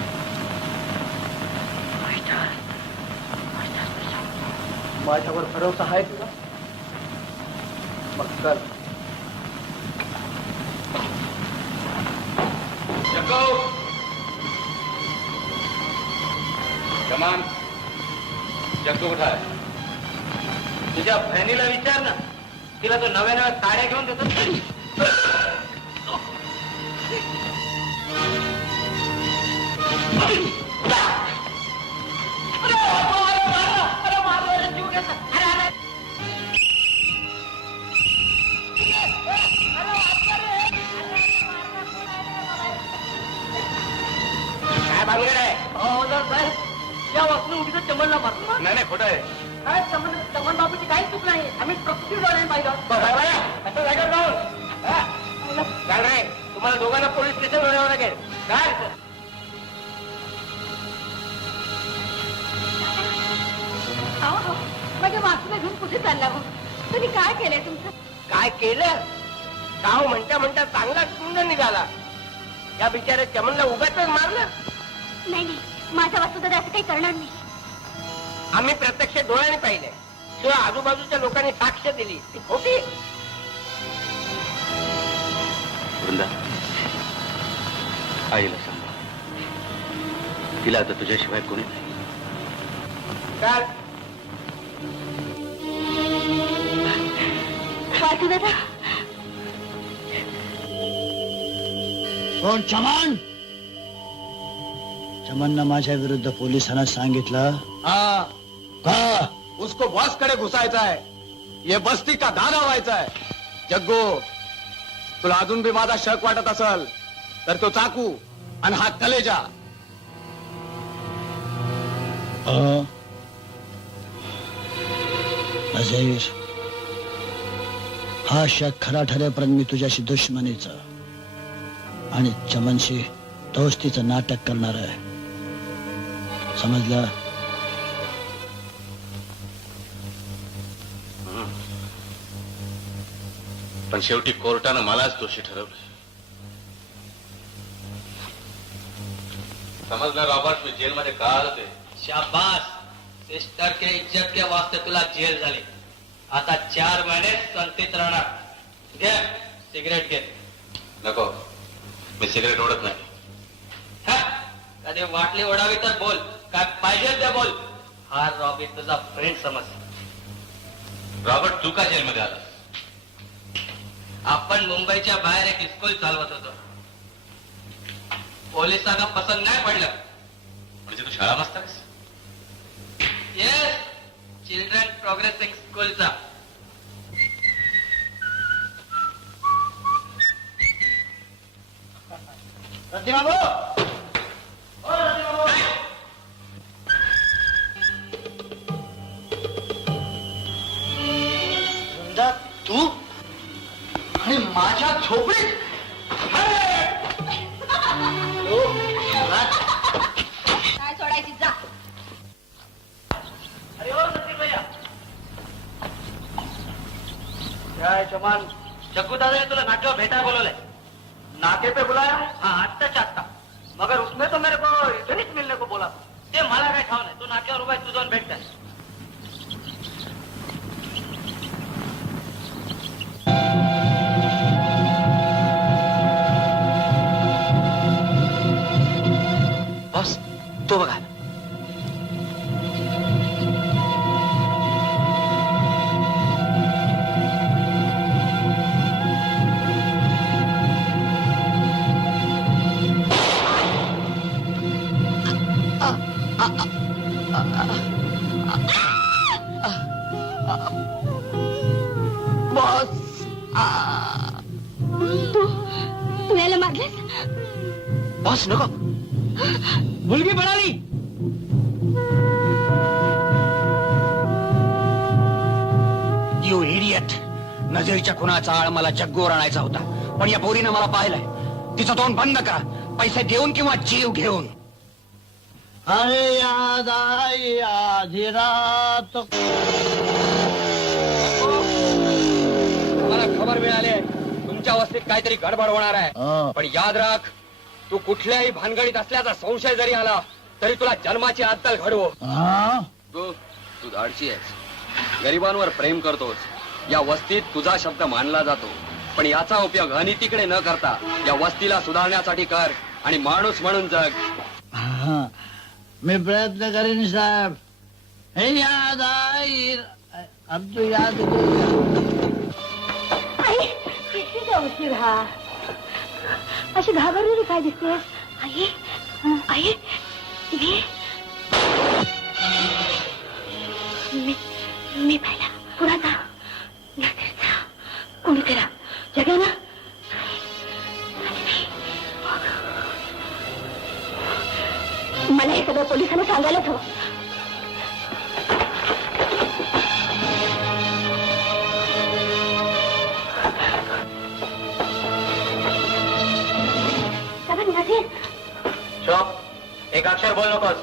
माझ्यावर भरोसा आहे तुला? मग कर. कमान जग्गू कुठं आहे? तुझ्या बहिणीला विचार ना, तिला तो नव्या नव्या साड्या घेऊन देतो. काय भानगड आहे? या वाचून उगीच चमनला मारतो. नाही नाही, खोटं आहे. काय चमन बाबूची काहीच चूक नाही. आम्ही प्रकृती डोळे पाहिलं. काय नाही, तुम्हाला दोघांना पोलीस स्टेशन मिळवावं लागेल. काय हो, माझ्या वासूला घेऊन कुठे चालला हो? तुम्ही काय केलंय तुमचं? काय केलं? गाव म्हणता म्हणता चांगला सुंदर निघाला. या बिचाऱ्या चमनला उगाच मारलं. नाही नाही, माझा वासू दादा असं काही करणार नाही. आम्ही प्रत्यक्ष डोळ्याने पाहिले, शिवाय आजूबाजूच्या लोकांनी साक्ष दिली. ती खोटी. वृंदा, आईला सांगा, तिला आता तुझ्याशिवाय कोणी नाही. काय वासू दादा, कोण? चमन? चमननं माझ्या विरुद्ध पोलिसांना सांगितलं. हाँ, का? उसको बॉस कडे घुसायचा आहे, ये बस्ती का दादा व्हायचा आहे. जग्गू, तुला अजून बी माझा शक वाटत असल तर तो चाकू आणि हा कलेजा. अझीर, हा शक खरा ठरेपर्यंत मी तुझ्याशी दुश्मनीचा आणि चमनशी दोस्तीचं नाटक करणार आहे. समजलं? पण शेवटी कोर्टानं मलाच दोषी ठरवलं. समजलं रॉबर्ट, मी जेलमध्ये का आलो ते? शाबास, सिस्टर के इज्जत के वास्ते तुला जेल झाली. आता 4 महिने संतीत राहणार. घे सिगरेट घे. नको, मी सिगरेट ओढत नाही. कधी वाटली ओढावी तर बोल, काय पाहिजे ते बोल. हा रॉबी तुझा फ्रेंड समज. रॉबर्ट, तू का जेलमध्ये आला? आपण मुंबईच्या बाहेर एक स्कूल चालवत होतो. पोलिसांना पसंत नाही पडलं. म्हणजे तू शाळा मास्तर? येस, चिल्ड्रन प्रोग्रेसिंग स्कूलचा. तू आणि माझ्या झोपडीत कमाल जग्गू दादा तुला नाट्यावर भेटायला बोलवलंय. नाके पे बुलाया? हाँ आत्ताच्या आत्ता. मगर उसने तो मेरे को इतनी मिलने को बोला. ते मला काय ठाव नाही. तू नाक्यावर उभा आहे, तू जाऊन भेटताय. बॉस तो बघा. तू याला मारलेस? बॉस नको. मुलगी पळाली. You idiot. नजरेच्या खुनाचा आळ मला जग्गूवर आणायचा होता, पण या पोरीनं मला पाहिलंय. तिचं तोंड बंद करा, पैसे देऊन किंवा जीव घेऊन. अरे याद आई आधी रात. मला खबर मिळाली आहे तुमच्या वस्तीत काहीतरी गडबड होणार आहे. पण याद राख, तू कुठल्याही भानगडीत असल्याचा संशय जरी आला तरी तुला जन्माची अद्दल घडवो. तू धाडशी आहेस, गरिबांवर प्रेम करतोस. या वस्तीत तुझा शब्द मानला जातो, पण याचा उपयोग अनितीकडे न करता या वस्तीला सुधारण्यासाठी कर आणि माणूस म्हणून जग. मी प्रयत्न करीन साहेब. हे याद आई अब तू याद आई किती का उशीर हा? अशी घाबरलेली काय दिसतेस? आई आई मी पाहिला कुणाचा कोणी करा जगे ना. मला हे सगळं पोलिसांना सांगायलाच हवं. चुप. एक अक्षर बोल नकोस.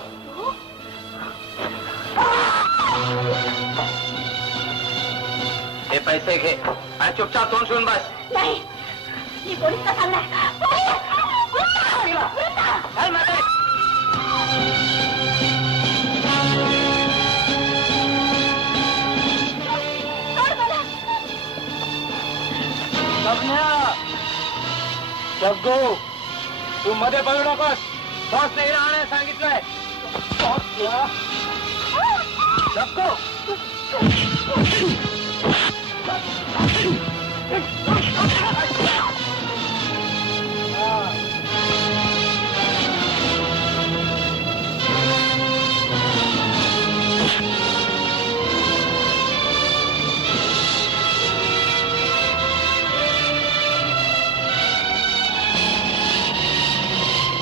हे पैसे घे आणि चुपचाप तोंड शिवून बस. नाही मी पोलिसला सांगणार. चल मागे. जग्गू तू मध्ये पडू नकोस. बॉस नाही राहण्यास सांगितलंय. जग्गू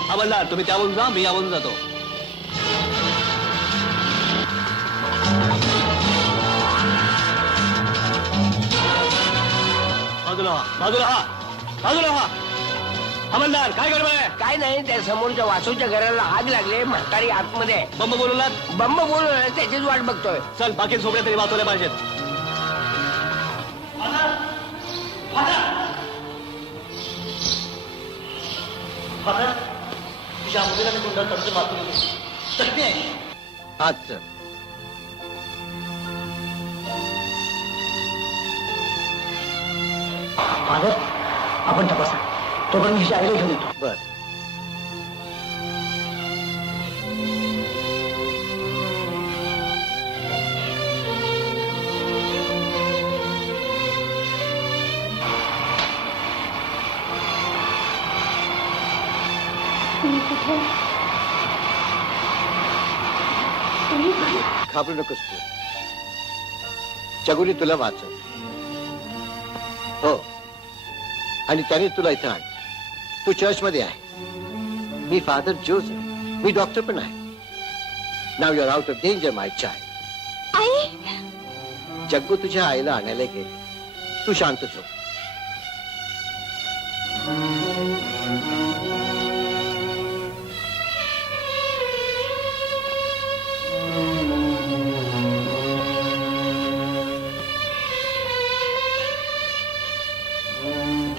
हवालदार, तुम्ही त्यावरून जा, मी यावरून जातो. बाजूला हा. हवालदार, काय गडबड आहे? काय नाही, त्या समोरच्या वासूच्या घराला आग लागले. म्हातारी आतमध्ये आहे. बंब बोलवला. बंब बोलून त्याचीच वाट बघतोय. चल, बाकी झोपड्या तरी वाचवल्या पाहिजेत. तुझ्या मुलीला मी गुंडा कर्ज मारतो. चटणी आहे आज. आपण तपासा. तोपर्यंत हिच्या आईला घेऊन येतो. बर. घाबरू नकोस तू. जगुनी तुला वाचव. हो, आणि त्याने तुला इथं आण. तू चर्चमध्ये आहे. मी फादर जोसेफ. मी डॉक्टर पण आहे. Now you're out of danger my child. आई जग्गू तुझ्या आईला आणायला गेले. तू शांतच हो.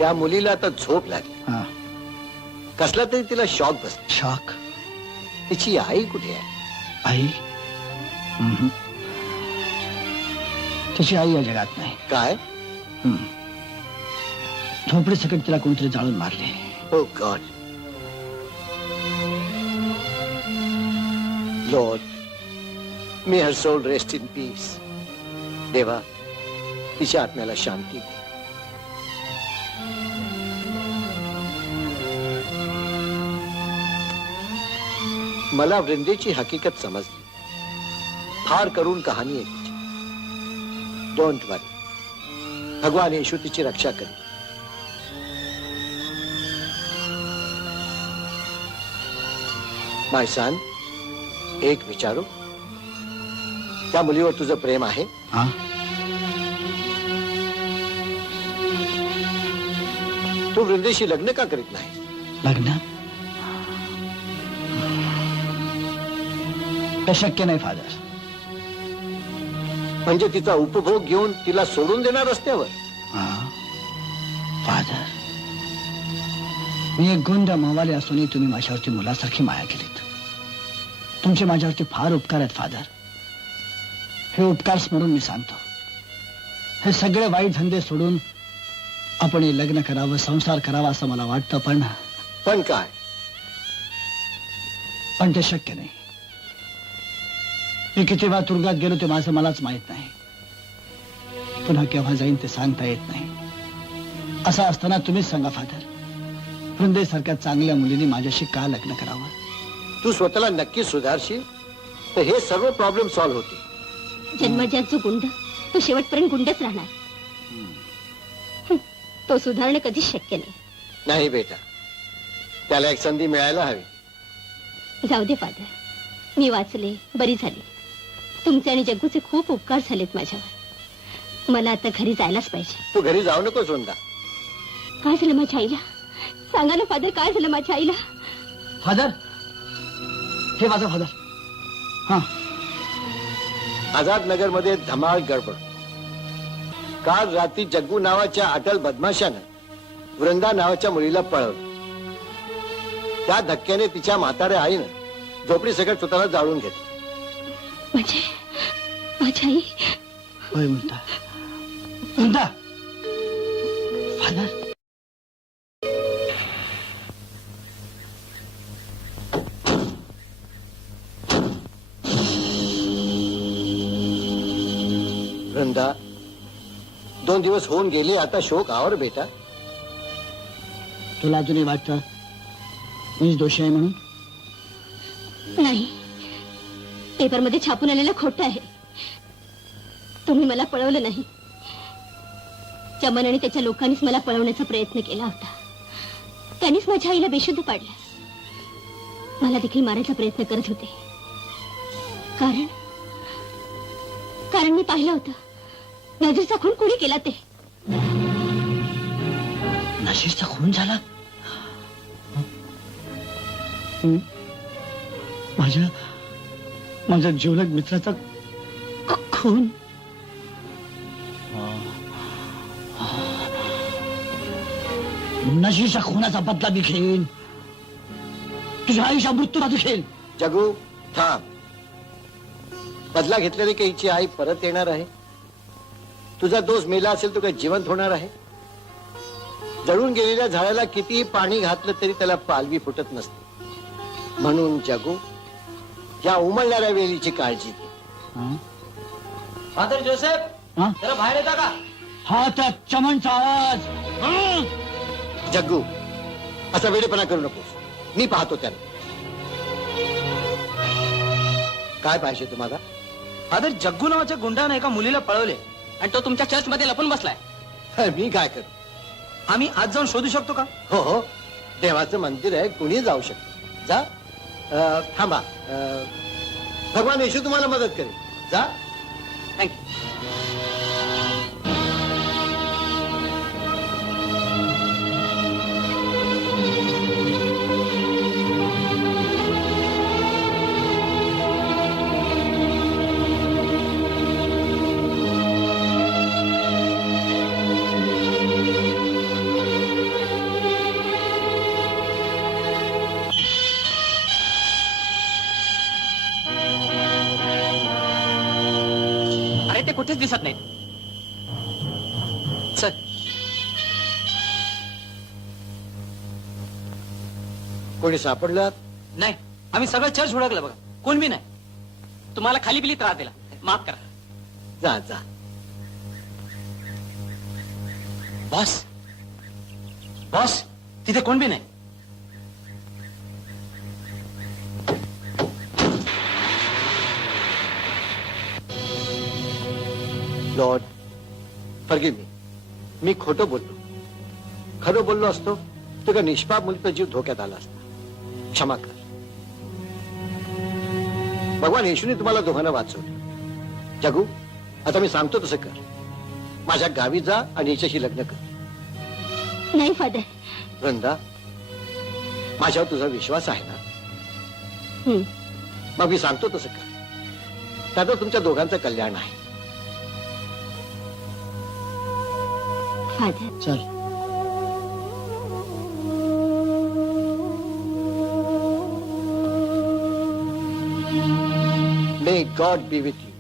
त्या मुलीला आता झोप लागली. कसला तरी तिला शॉक बसला. शॉक. तिची आई कुठे आहे? आई. तिची आई या जगात नाही. काय? झोपडी सकट तिला कोणतरी जाळून मारले. Oh God. Lord, may her soul rest in peace. देवा, तिच्या आत्म्याला शांती दे. मला वृंदेची हकीकत समजली. फार करून कहाणी आहे तिची. डोंट वरी, भगवान येशू तिची रक्षा करेल. माय सन, एक विचारू, त्या मुलीवर तुझं प्रेम आहे? हा. तू वृंदेशी लग्न का करीत नाही? लग्न ते शक्य नाही फादर. म्हणजे तिचा उपभोग घेऊन तिला सोडून देणार रस्त्यावर? फादर, मी एक गुंड मावाले असूनही तुम्ही माझ्यावरती मुलासारखी माया केलीत. तुमचे माझ्यावरती फार उपकार आहेत फादर. हे उपकार स्मरून मी सांगतो, हे सगळे वाईट धंदे सोडून आपण हे लग्न करावं, संसार करावा असं मला वाटतं. पण काय? पण ते शक्य नाही. मी किती वेळा तुरुंगात गेलो ते माझं मलाच माहित नाही. पुन्हा केव्हा जाईन ते सांगता येत नाही. असं असताना तुम्हीच सांगा फादर, वृंदेसारख्या चांगल्या मुलीने माझ्याशी का लग्न करावं? तू स्वतःला नक्की सुधारशील तर हे सर्व प्रॉब्लेम सॉल्व्ह होतील. जन्मजात जो गुंड तो शेवटपर्यंत गुंडच राहणार. तो सुधारणं कधीच शक्य नाही. नाही बेटा, त्याला एक संधी मिळायला हवी. जाऊ दे फादर, मी वाचले, बरी झाली. तुमचे आणि जग्गूचे खूप उपकार झालेत माझ्यावर. मला आता घरी जायलाच पाहिजे. तू घरी जाऊ नकोस वृंदा. काय झालं माझ्या आईला? सांगा ना फादर, काय झालं माझ्या आईला? फादर, हे माझा फादर. हा. आझाद नगर मध्ये धमाल गडबड. काल रात्री जग्गू नावाच्या अटल बदमाशानं वृंदा नावाच्या मुलीला पळवलं. त्या धक्क्याने तिच्या म्हाताऱ्या आईनं झोपडी सकट स्वतःला जाळून घेतलं. म्हणजे माझी आई? होय म्हणता. म्हणता फादर, वृंदा, 2 दिवस होऊन गेले, आता शोक आवर बेटा. तुला अजूनही वाटतं मीच दोषी आहे म्हणून? नाही, पेपरमध्ये छापून आलेलं खोटं आहे. तुम्ही मला पळवलं नाही. चमन आणि त्याच्या लोकांनीच मला पळवण्याचा प्रयत्न केला होता. त्यांनीच माझ्या आईला बेशुद्ध पाडलं. मला देखील मारायचा प्रयत्न करत होते. कारण मी पाहिलं होतं नजरचा खून कोणी केला ते. नशीरचा खून झाला? माझ्या जीवलग मित्राचा खून? नशीरच्या खुनाचा बदला मी घेईन. तुझ्या आईच्या मृत्यूला दुखेल. जगू, थांब. बदला घेतलेली काही हिची आई परत येणार आहे? तुझा दोष मेला असेल तो काही जिवंत होणार आहे? जळून गेलेल्या झाडाला कितीही पाणी घातलं तरी त्याला पालवी फुटत नसते. म्हणून जगू, या उमलणाऱ्या वेलीची काळजी घे. फादर जोसेफ, हा? जरा बाहेर येता का? हा त्या चमनचा आवाज. जग्गू, असा वेडेपणा करू नकोस. मी पाहतो त्याला. काय पाहिजे तुम्हाला? फादर, जग्गू नावाच्या गुंडाने एका मुलीला पळवले आणि तो तुमच्या चर्च मध्ये लपून बसलाय. मी काय करू? आम्ही आज जाऊन शोधू शकतो का? हो हो, देवाचं मंदिर आहे, कुणी जाऊ शकतो. जा. थांबा. भगवान येशू तुम्हाला मदत करेल. जा. थँक्यू. कुठेच दिसत नाहीत. चल. कोणी सापडलं? नाही, आम्ही सगळं चर्च हुडकलं बघा, कोण बी नाही. तुम्हाला खाली पिली त्रास दिला, माफ करा. जा जा. बॉस, बॉस, तिथे कोण बी नाही. Lord forgive me. मी खोटं बोललो. खरं बोललो असतो तर निष्पाप मुलीचा जीव धोक्यात आला असता. क्षमा कर. भगवान येशूने तुम्हाला दोघांना वाचवलं. जगू, आता मी सांगतो तसं कर. माझ्या गावी जा आणि हिच्याशी लग्न कर. नाही फादर. वृंदा, माझ्यावर तुझा विश्वास आहे ना? हं. मग मी सांगतो तसं कर. त्यात तुमच्या दोघांचं कल्याण आहे. फादर. चल. May God be with you.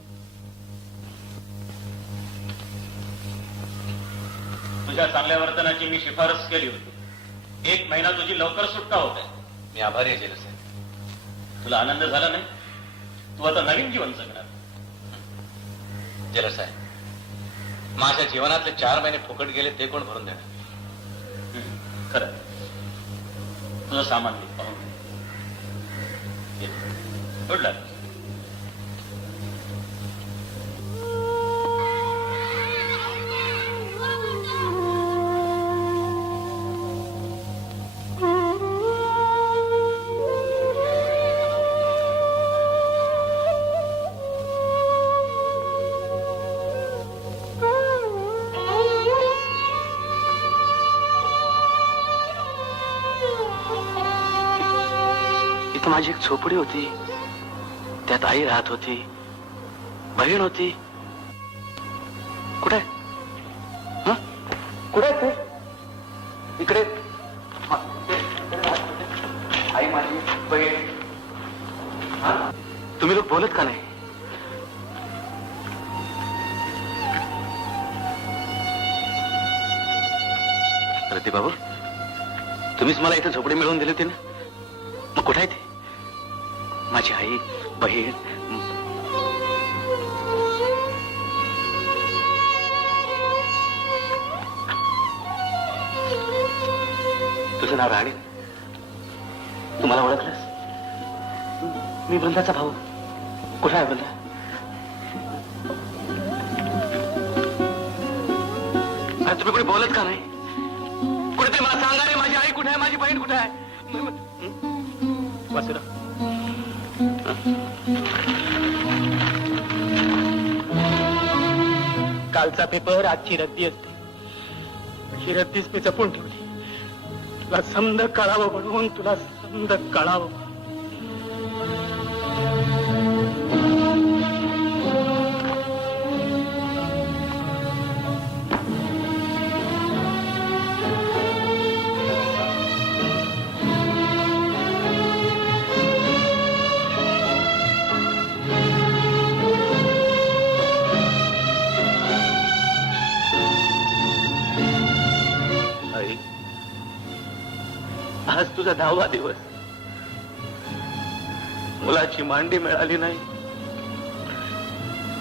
तुझ्या चांगल्या वर्तनाची मी शिफारस केली होती. 1 महिना तुझी लवकर सुटका होत आहे. मी आभारी आहे जेलस साहेब. तुला आनंद झाला नाही? तू आता नवीन जीवन जगणार. जेलस साहेब, माझ्या जीवनातले 4 महिने फुकट गेले ते कोण भरून देणार? खरं. तुझं सामान घे, पाहून घे. गुड लक. इथं माझी एक झोपडी होती, त्यात आई राहत होती, बहीण होती. कुठे कुठे ते? इकडे आई, माझी बहीण. तुम्ही लोक बोलत का नाही? रती बाबू, तुम्हीच मला इथे झोपडी मिळवून दिली होती ना? मग कुठे आहे ते? माझी आई, बहीण. तुझं नाव राणी? तुम्हाला ओळखलंस? मी वृंदाचा भाऊ. कुठे आहे वृंदा? अरे तुम्ही कोणी बोलत का नाही? कुठेतरी मला सांगा रे, माझी आई कुठे आहे, माझी बहीण कुठे आहे? वासुदा, कालचा पेपर आजची रद्दी असते. ही रद्दीच मी जपून ठेवली. तुला समद कळावं म्हणून, तुला समद कळावं. आई, आज तुझा 10वा दिवस. मुलाची मांडी मिळाली नाही,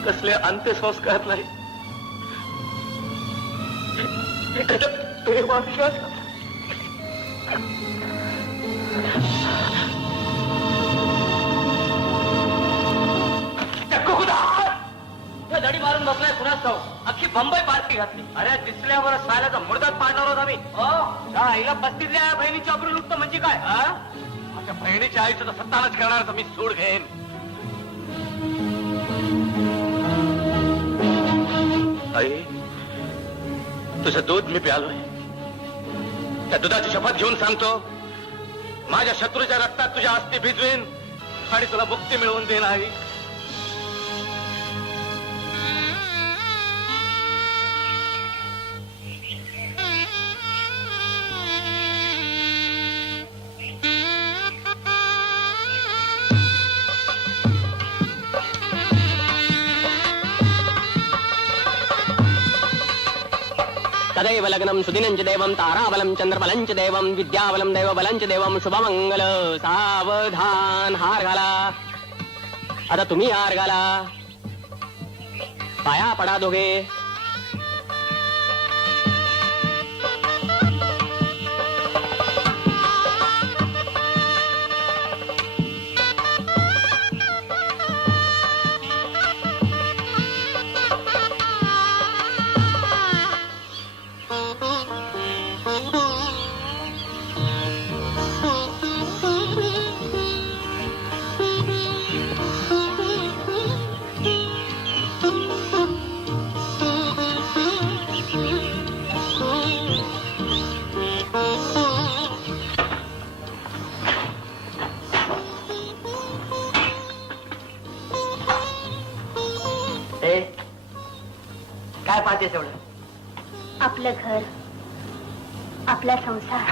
कसले अंत्यसंस्कार नाही. दडी मारून बसलाय कुणाच ठाऊक. अख्खी बंबई पार्टी घातली. अरे दिसल्यावर सायलाचा मुर्दात पाडणार होता आम्ही. आईला बस्तीतल्या बहिणीची अब्रू लुटतं म्हणजे काय? माझ्या बहिणीच्या आईचं तर सत्तानाच करणार तर मी सूड घेईन. आई, तुझं दूध मी प्यालोय. त्या दुधाची शपथ घेऊन सांगतो, माझ्या शत्रूच्या रक्तात तुझ्या अस्थी भिजवेन आणि तुला मुक्ती मिळवून देईन. आई, तदैव लग्नं सुदिनं च देवं ताराबलं चंद्रबलं च देवं विद्याबलं दैवबलं च देवं शुभमंगल. सावधान. हार घाला. आता तुम्ही हार घाला. पाया पडा दोघे. ए, काय पाहतेस एवढं? आपलं घर, आपला संसार.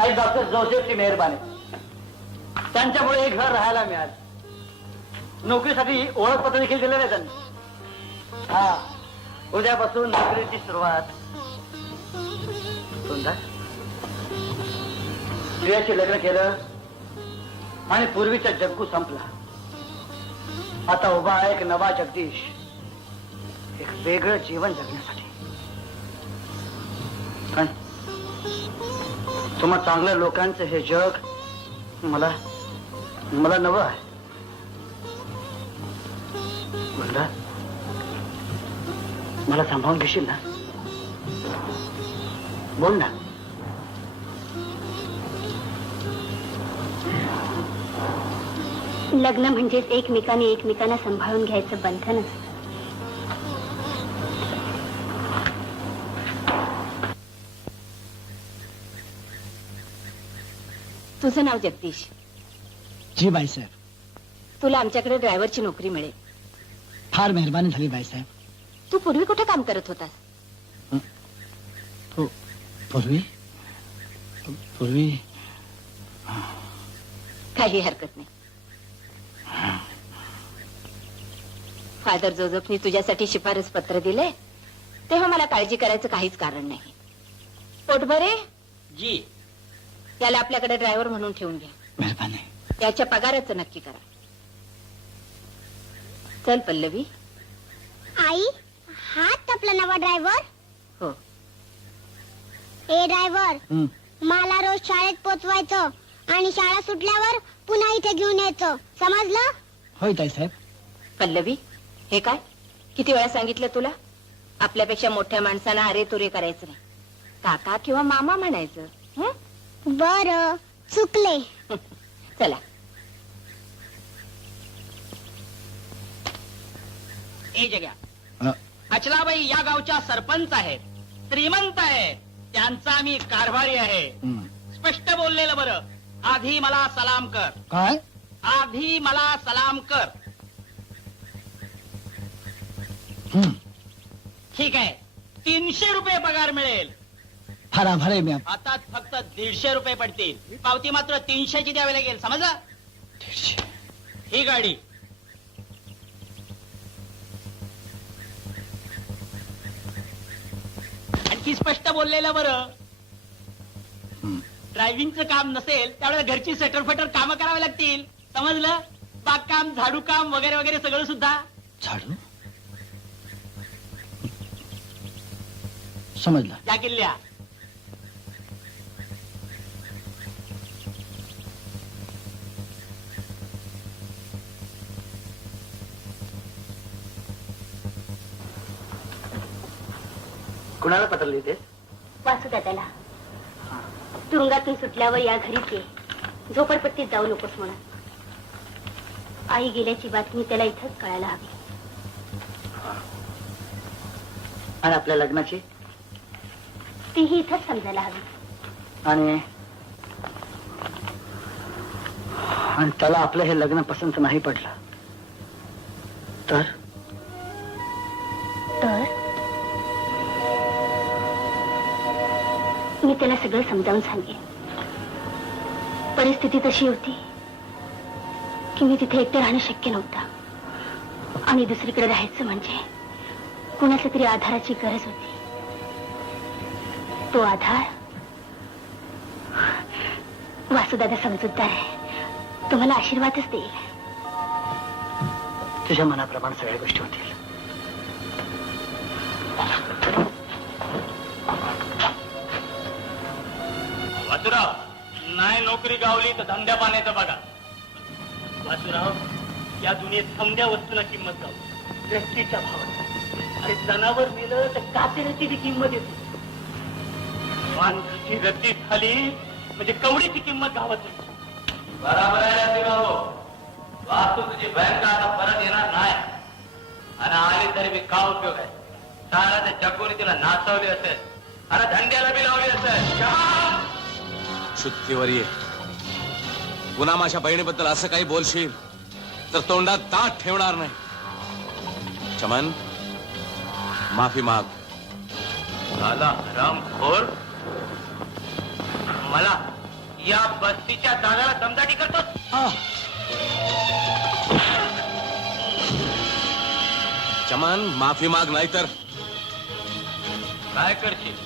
आई डॉक्टर जोसेफची मेहरबानी. त्यांच्यामुळे हे घर राहायला मिळालं. नोकरीसाठी ओळखपत्र देखील दिलं नाही त्यांनी. हा, उद्यापासून नोकरीची सुरुवात. सुंदर, स्त्रियाशी लग्न केलं आणि पूर्वीचा जग्गू संपला. आता उभा आहे एक नवा जगदीश, एक वेगळं जीवन जगण्यासाठी. पण तुम्हा चांगल्या लोकांचं हे जग मला नवं आहे. वृंदा, मला सांभाळून घेशील ना? बोल ना. लग्न म्हणजेच एकमेकाने एकमेकांना सांभाळून घ्यायचं बंधन असतं. तुझं नाव जगदीश. जी बाईसाहेब. तुला आमच्याकडे ड्रायव्हरची नोकरी मिळेल. फार मेहरबानी झाली बाईसाहेब. तू पूर्वी कुठे काम करत होतास? पूर्वी पूर्वी काही हरकत नाही. फादर जोझफनी तुझ्यासाठी शिफारस पत्र दिले तेव्हा मला काळजी करायचं काहीच कारण नाही. पोटभरे जी. याला आपल्याकडे ड्रायव्हर म्हणून ठेवून घ्या. मेहरबानी. त्याच्या पगाराचं नक्की करा. चल पल्लवी. आई, हाच आपला नवा ड्रायव्हर? हो. ए ड्रायव्हर, मला रोज शाळेत पोचवायचं आणि शाळा सुटल्यावर पुन्हा इथे घेऊन यायचं, समजलं? होय ताईसाहेब. पल्लवी, हे काय? किती वेळा सांगितलं तुला? आपल्यापेक्षा मोठ्या माणसांना अरे तुरे करायचं नाही. काका किंवा मामा म्हणायचं. हं? बरं, चुकले. चला. ए जग्या, अचलाबाई या गावच्या सरपंच आहेत. श्रीमंत आहे. त्यांचा आम्ही कारभारी आहे. स्पष्ट बोललेलं बरं. आधी मला सलाम कर. काय? आधी मला सलाम कर. ठीक आहे. 300 रुपये पगार मिळेल. फार आभार आहे मी. आता फक्त 150 रुपये पडतील. पावती मात्र 300ची द्यावी लागेल, समजलं? 150. ही गाडी. आणखी स्पष्ट बोललेलं बरं. ड्रायव्हिंगचं काम नसेल त्यावेळेला घरची सटरफटर कामं करावी लागतील, समजलं? बागकाम, झाडू काम वगैरे वगैरे सगळं सुद्धा. झाडू? समजलं. त्या किल्ल्या. कुणाला पत्र लिहितेस? वासुदादाला. तुरुंगातून सुटल्यावर या घरीच ये. झोपडपट्टीत जाऊ नकोस म्हणून. आई गेल्याची बातमी त्याला इथंच कळायला हवी. आणि आपल्या लग्नाची? तीही इथंच समजायला हवी. आणि त्याला आपलं हे लग्न पसंत नाही पडलं तर? मी त्याला सगळं समजावून सांगेन. परिस्थिती तशी होती की मी तिथे एकटे राहणं शक्य नव्हतं आणि दुसरीकडे राहायचं म्हणजे कुणाच्या तरी आधाराची गरज होती. तो आधार वासुदादा समजूतदार आहे. तुम्हाला आशीर्वादच देईल. तुझ्या मनाप्रमाणे सगळ्या गोष्टी होतील. वासुराव, नाही नोकरी गावली तर धंद्या पाण्याचं बघा. वासुराव, या दुनियेत समद्या वस्तूला किंमत गावली, व्यक्तीच्या भावात. आणि जनावर मेलं तर कातऱ्याची बी किंमत येते. माणसाची रद्दी झाली म्हणजे कवडीची किंमत गावत नाही. बरोबर आहे भाऊ. वास्तू तुझी बँक आता परत येणार नाही, आणि आली तरी बी का उपयोग आहे. सारा त्या जगोनी तिला नाचवली असेल आणि धंद्याला बी लावली असेल. शुद्धीवर ये. पुन्हा माझ्या बहिणीबद्दल असं काही बोलशील तर तोंडात दात ठेवणार नाही. चमन, माफी माग. झाला हरामखोर. मला या बस्तीच्या दादाला दमदाटी करतो. चमन, माफी माग, नाहीतर काय करशील.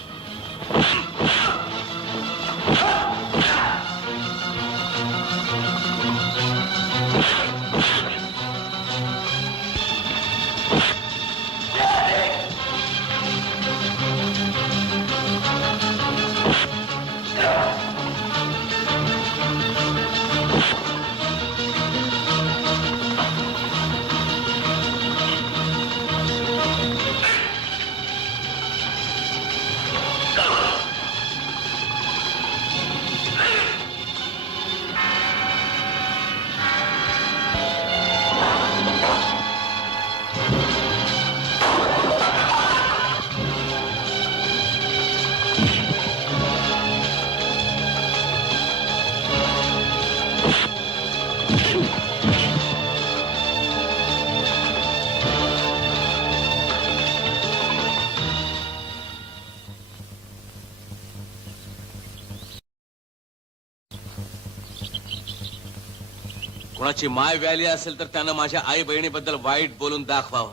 कोणाची माय व्याली असेल तर त्यानं माझ्या आई बहिणीबद्दल वाईट बोलून दाखवावं.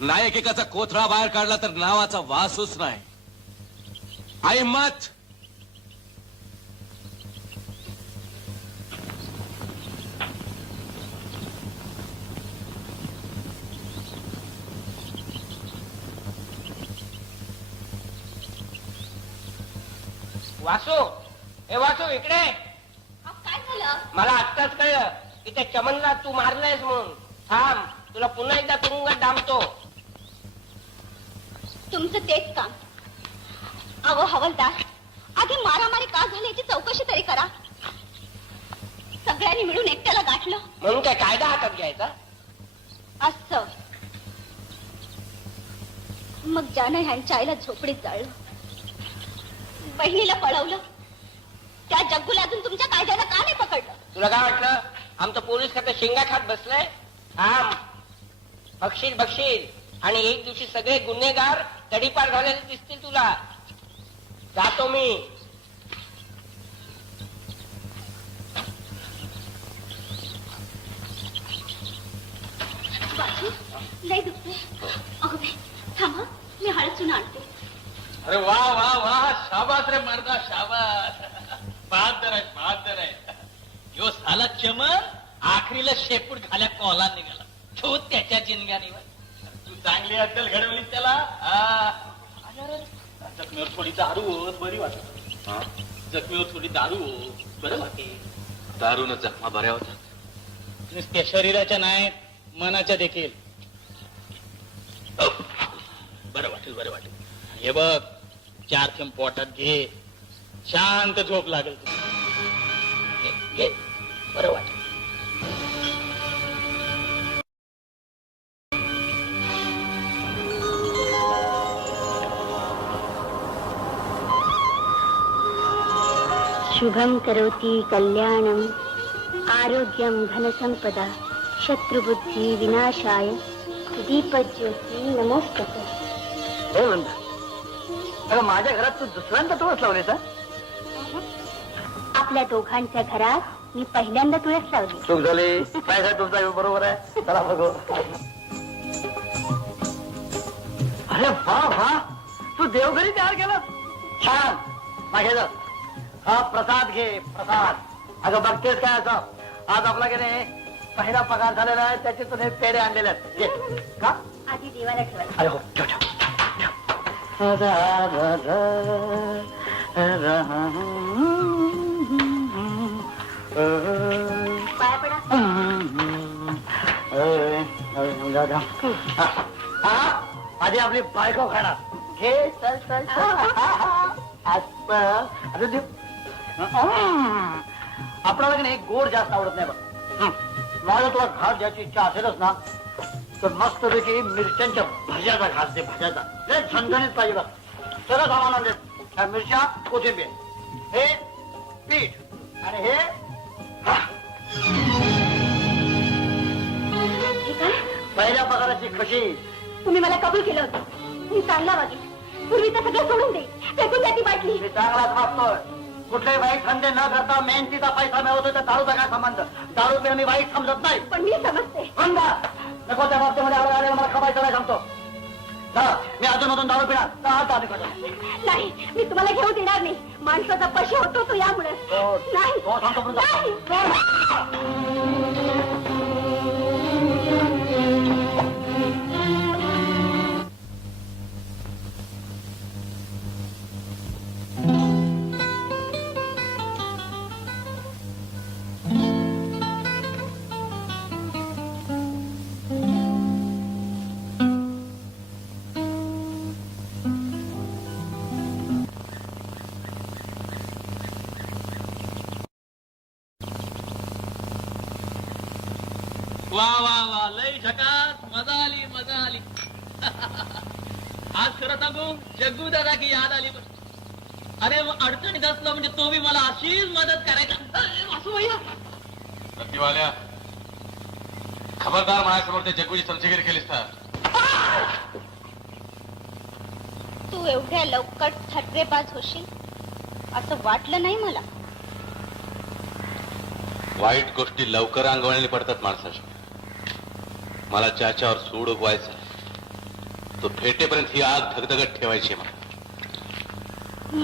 नाही एकेकाचा कोथळा बाहेर काढला तर नावाचा वासूच नाही. आई मत. वासू, हे वासू इकडे. काय झालं? मला आत्ताच कळलं की त्या चमनला तू मारलंयस म्हणून. थांब, तुला पुन्हा एकदा तुरुंगात डांबतो. तुमचं तेच काम. अहो हवलदार, आधी मारामारी का झाली याची चौकशी तरी करा. सगळ्यांनी मिळून एकट्याला गाठलं म्हणून काय कायदा हातात घ्यायचा. असं. मग ज्यानं ह्यांच्या आईला झोपडीत जाळलं, बहिणीला पळवलं, त्या जग्गूला अजून तुमच्या कायद्यानं का नाही पकडलं? तुला काय वाटलं आमचं पोलीस खातं शिंगा खात बसलंय. थांब, बक्षील बक्षील. आणि एक दिवशी सगळे गुन्हेगार तडीपार झालेले दिसतील तुला. जातो मी. वासू, लय दुखतंय. अगं बाई, थांबा, मी हळद चुना आणते. अरे वा वा वा, शाबास रे मर्दा, शाबास. बहादर आहे, बहादर आहे. यो साला चमन आखरीला शेपूट घाल्या कॉला निघाला. तो त्याच्या जिनगानीवर. तू चांगली अद्दल घडवली त्याला. जखमीवर थोडी दारू बरी वाटत. जखमीवर थोडी दारू बरं वाटेल. दारून जखमा बऱ्या होतात. नुसत्या शरीराच्या नाहीत, मनाच्या देखील. बरं वाटेल, बरं वाटेल. हे बघ, 4 थेंब पोटात घे, शांत झोप लागेल तुला. घे, बरं वाटेल. शुभम करोति कल्याणम आरोग्यम धनसंपदा शत्रुबुद्धी विनाशाय दीपज्योती नमोस्तुते. हे वृंदा, अगं माझ्या घरात तू दुसऱ्यांदा तुळस लावलेस. आपल्या दोघांच्या घरात मी पहिल्यांदा तुळस लावली. चूक झाली. काय तुमचा बरोबर आहे. चला बघू. अरे वा वा, तू देवघरी तयार केलं, छान. मागे जा. हा प्रसाद घे, प्रसाद. अगं बघतेस काय असं, आज आपला की नाही पहिला पगार झालेला आहे, त्याचे तुझे पेढे आणलेले आहेत. घे. का? आधी देवाला ठेवायचं. अरे हो, ठेव ठेव. पाया पडा. आधी आपली बायको खाणार. घे, चल चल आपल्याला की नाही गोड जास्त आवडत नाही बघ. मला तुला घास द्यायची इच्छा असेलच ना, तर मस्त पैकी मिरच्यांच्या भज्याचा घास दे, भज्याचा. लय झणझणीत पाहिजे बघ. सगळं सामान आणले. ह्या मिरच्या, कोथिंबीर, हे पीठ आणि हे ठीक आहे. पहिल्या पगाराची खुशी. तुम्ही मला कबूल केलं होतं, मी चांगला वागेल. पूर्वीचं सगळं सोडून दे, फेकून द्या ती बाटली. मी चांगलाच वागतोय. कुठलेही वाईट धंदे न करता मेहनतीचा पैसा मिळवतोय, तर दारूचा काय संबंध? दारू पिणं मी वाईट समजत नाही. पण मी समजते. नको त्या बाबतीमध्ये आला मला खपायचं नाही सांगतो. मी अजून दारू पिणार. नाही, मी तुम्हाला घेऊ देणार नाही. माणसाचा पशी होतो तो यामुळे. नाही, वा वा वा, लय झकास, मजा आली मजा आली. आज खरं सांगू, जग्गू दादा की याद आली. अरे अडचणीत असलं म्हणजे तो बी मला अशीच मदत करायचा. असं भैया प्रतिवाल्या, खबरदार माझ्यासमोर ते जग्गूची चमचेगिरी केलीस तर. तू एवढ्या लवकर थटरेबाज होशील असं वाटलं नाही मला. वाईट गोष्टी लवकर अंगवळणी पडतात माणसाच्या. मला ज्याच्यावर सूड उगवायचा तो फेटेपर्यंत ही आग धगधगत ठेवायची मला.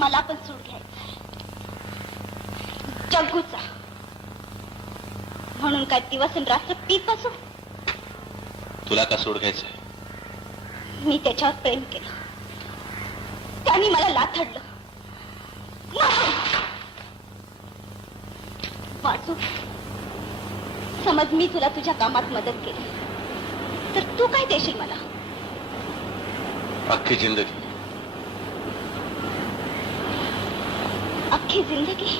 मला पण सूड घ्यायचा जग्गूचा. म्हणून काय दिवस रात्र पीत बसू? तुला का सूड घ्यायचंय? मी त्याच्यावर प्रेम केलं, त्याने मला लाथडलं. वाचू, समज मी तुला तुझ्या कामात मदत केली तर तू काय देशील मला? अख्खी जिंदगी. अख्खी जिंदगी?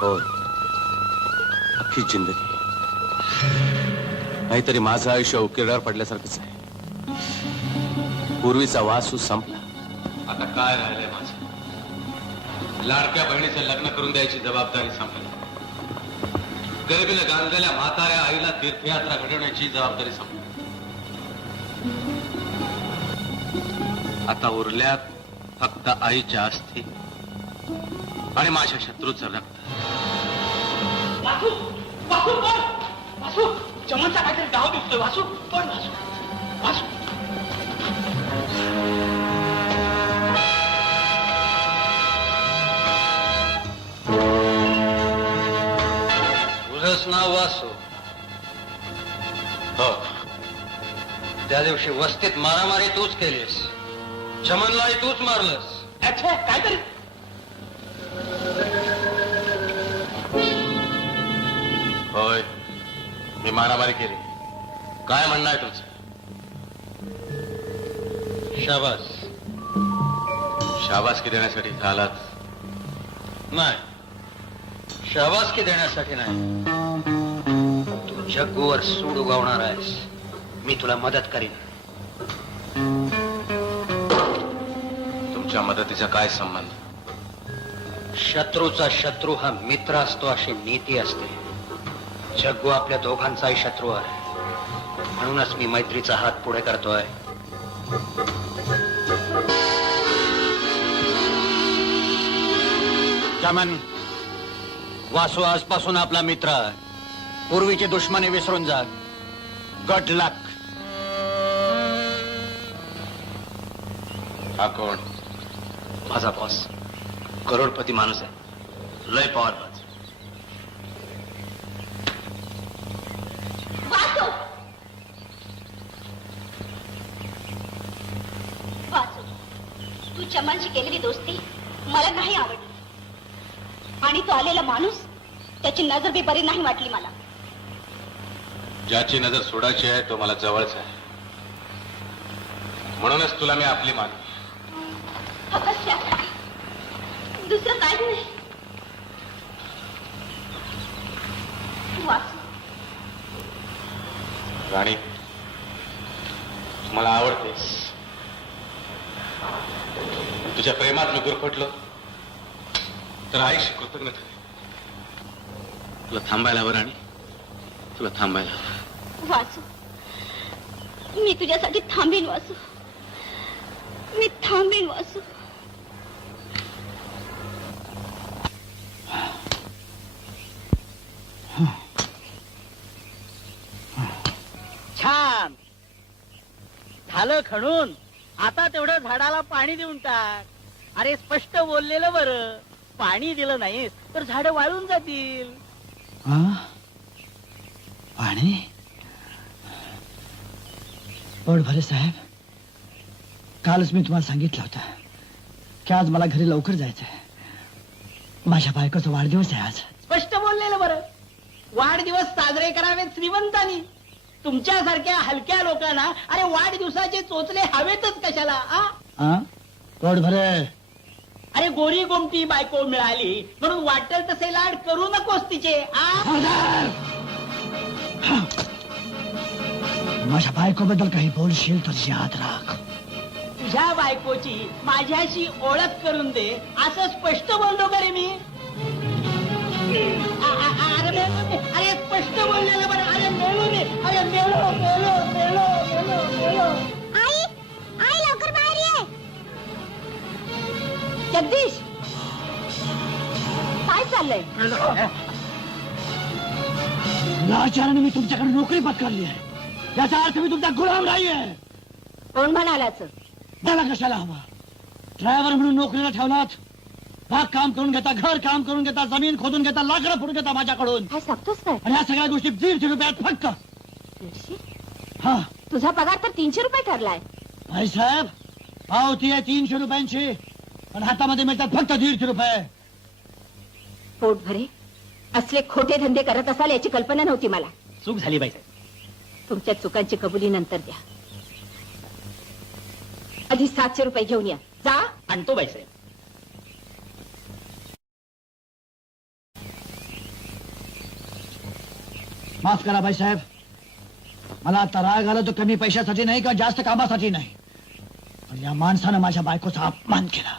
होय, अख्खी जिंदगी. नाहीतरी माझं आयुष्य उकिरड्यावर पडल्यासारखंच आहे. पूर्वीचा वासू संपला. आता काय राहिलंय माझं? लाडक्या बहिणीचं लग्न करून द्यायची जबाबदारी संपली. गरिबीला गांजलेल्या म्हाताऱ्या आईला तीर्थयात्रा घडवण्याची जबाबदारी संपली. आता उरल्यात फक्त आईच्या अस्थी आणि माझ्या शत्रूचं रक्त. वासू वासू पण वासू, चमनचा काहीतरी गाव दिसतोय. वासू पण वासू वासू. तुझंच नाव वासू? हो. त्या दिवशी वस्तीत मारामारी तूच केलीस, चमनलाही तूच मारलंस. अच्छा, काहीतरी होय, मी मारामारी केली. काय म्हणणं आहे तुमचं? शाबास. शाबासकी देण्यासाठी झालात? नाही, शाबासकी देण्यासाठी नाही. तू जग्गूवर सूड उगवणार आहेस, मी तुला मदत करीन. तुमच्या मदतीचा काय संबंध? शत्रूचा शत्रू हा मित्र असतो अशी नीती असते. जग्गू आपल्या दोघांचाही शत्रू आहे, म्हणूनच मी मैत्रीचा हात पुढे करतोय. चमन, वासू आजपासून आपला मित्र आहे. पूर्वीची दुश्मनी विसरून जा. गुड लक. हा कोण? माझा बॉस करोडपती माणूस आहे, लय पॉवरबाज. वासू वासू, तू चमनशी केलेली दोस्ती मला नाही आवडली आणि तो आलेला माणूस, त्याची नजर बी बरी नाही वाटली मला. ज्याची नजर सोडायची आहे तो मला जवळच आहे, म्हणूनच तुला मी आपली मानली. फक्त त्यासाठी, दुसरं काही नाही. वासू, राणी, मला आवडतेस. तुझ्या प्रेमात मी गुरफटलो तर आईशी कृतज्ञ ठरेन. तुला थांबायला हवं राणी, तुला थांबायला हवं. वासू, मी तुझ्यासाठी थांबीन वासू, मी थांबीन वासू. छान झालं खणून. आता तेवढं झाडाला पाणी देऊन टाक. अरे स्पष्ट बोललेलं बरं. पाणी दिलं नाहीस तर झाडं वाळून जातील. पाणी पोट भरे साहेब, कालच मी तुम्हाला सांगितलं होतं की आज मला घरी लवकर जायचंय. माझ्या बायकोचा वाढदिवस आहे आज. स्पष्ट बोललेलं बरं. वाढदिवस साजरे करावेत श्रीमंतांनी. तुमच्यासारख्या हलक्या लोकांना अरे वाढदिवसाचे चोचले हवेतच कशाला? पोट भरे. अरे गोरी गोमटी बायको मिळाली म्हणून वाटेल तसे लाड करू नकोस तिचे. माझ्या बायकोबद्दल काही बोलशील तर याद राख, तुझ्या बायकोची माझ्याशी ओळख करून दे असं स्पष्ट बोललो का रे मी? अरे स्पष्ट बोललेलं बरं. अरे मेलो रे. अरे मेलो मेलो मेलो मेलो मेलो. आई आई लवकर बाहेर ये. जगदीश, काय चाललंय? लाचाराने मी तुमच्याकडे नोकरी पत्करली आहे, याचा अर्थ मी तुमचा गुलाम नाही आहे. कोण म्हणालाच? मला कशाला हवा? ड्रायव्हर म्हणून नोकरीला ठेवलात. भाग काम करून घेता, घर काम करून घेता, जमीन खोदून घेता, लाकडं फोडून घेता माझ्याकडून. काय सांगतोस काय? आणि या सगळ्या गोष्टी 150 रुपयात फक्त. 150? हा तुझा पगार तर 300 रुपये ठरलाय. भाईसाहेब, पावती आहे 300 रुपयांची, पण हातामध्ये मिळतात फक्त 150 रुपये. पोट भरे असले खोटे धंदे करत असाल याची कल्पना नव्हती मला. चूक झाली बाई. तुमच्या चुकांची कबुली नंतर द्या. आधी 700 रुपये घेऊन या. जा. आणतो बाईसाहेब. माफ करा भाईसाहेब, मला आता राग आला तो कमी पैशासाठी नाही का जास्त कामासाठी नाही, पण या माणसानं माझ्या बायकोचा अपमान केला.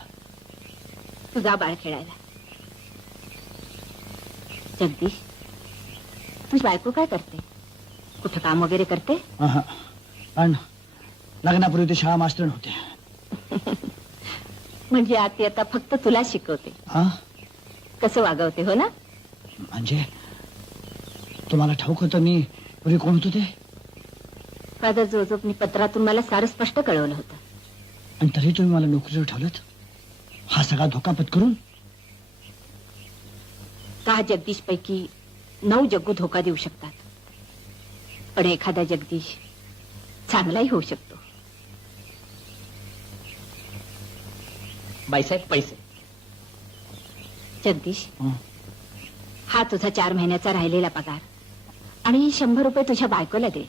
तुझा बाळ खेळायला. जगदीश, तुझी बायको काय करते? कुठं काम वगैरे करते? पण लग्नापूर्वी ते शाळा मास्टर होते. म्हणजे आता फक्त तुला शिकवते, कसं वागवते, हो ना? म्हणजे तुम्हाला ठाऊक होतं मी पूर्वी कोण होतो ते? फादर जोझफनी पत्रातून मला सारं स्पष्ट कळवलं होतं. आणि तरी तुम्ही मला नोकरीवर ठेवलं? हा सगळा धोका पत्करून? 10 जगदीश पैकी 9 जग्गू धोका देऊ शकतात, पण एखादा जगदीश चांगलाही होऊ शकतो. बाईसाहेब पैसे. जगदीश, हा तुझा 4 महिन्याचा राहिलेला पगार आणि 100 रुपये तुझ्या बायकोला दे.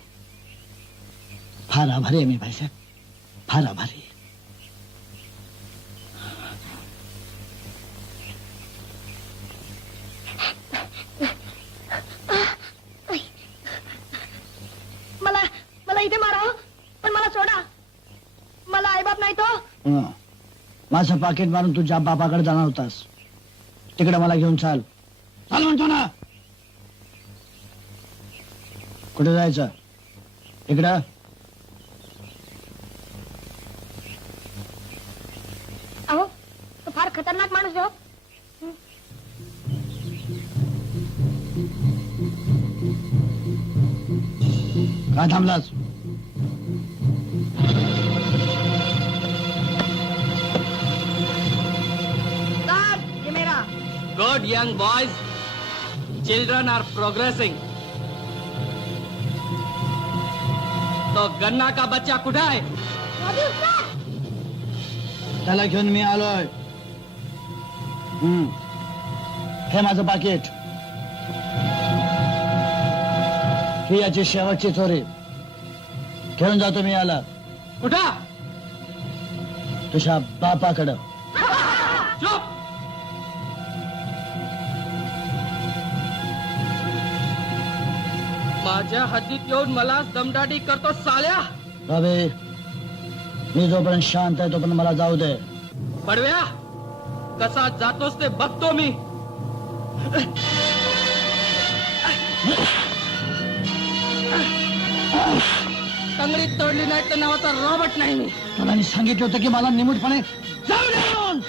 फार आभारी आहे मी भाईसाहेब, फार आभारी आहे. मला इथे मारा, पण मला सोडा. मला आईबाप नाही तो. माझं पाकिट मारून तुझ्या बापाकडे जाणार होतास, तिकडे मला घेऊन चाल. चाल म्हणतो ना. कुठे जायचं? इकडं. का थांबलास? ये मेरा good young boys, children are progressing. तो गन्ना का बच्चा कुठं आहे? त्याला घेऊन मी आलोय. हे माझं पाकिट. ही याची शेवटची चोरी. घेऊन जातो मी याला कुठं? तुझ्या बापाकडं. चुप. माझ्या हद्दीत येऊन मला दमदाटी करतो साल्या. बाबे, मी जोपर्यंत शांत आहे तोपर्यंत मला जाऊ दे. पडव्या, कसा जातोस ते बघतो मी. कंगडीत तोडली नाही तर नावाचा रॉबर्ट नाही मी. तुला मी सांगितलं होतं की मला निमूटपणे जाऊ दे म्हणून.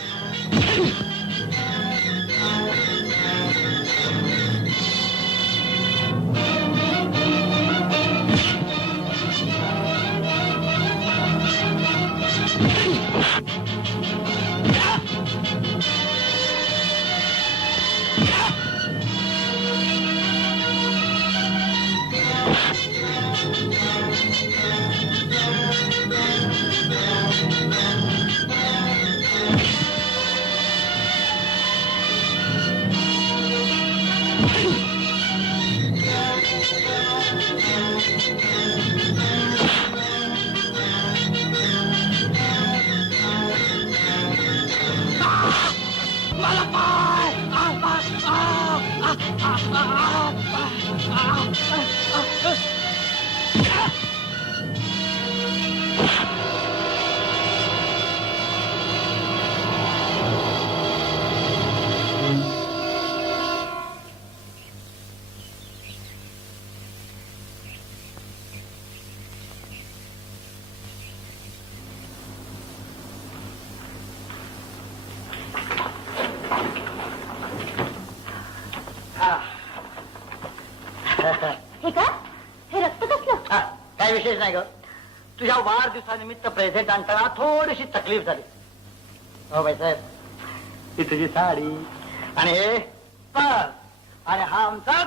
हे का? हे रक्त कसलं? काय विशेष नाही ग. तुझ्या वाढदिवसानिमित्त प्रेझेंट आणताना थोडीशी तकलीफ झाली. हो बाई साहेब, ही तुझी साडी आणि हे पर्स आणि हा आमचा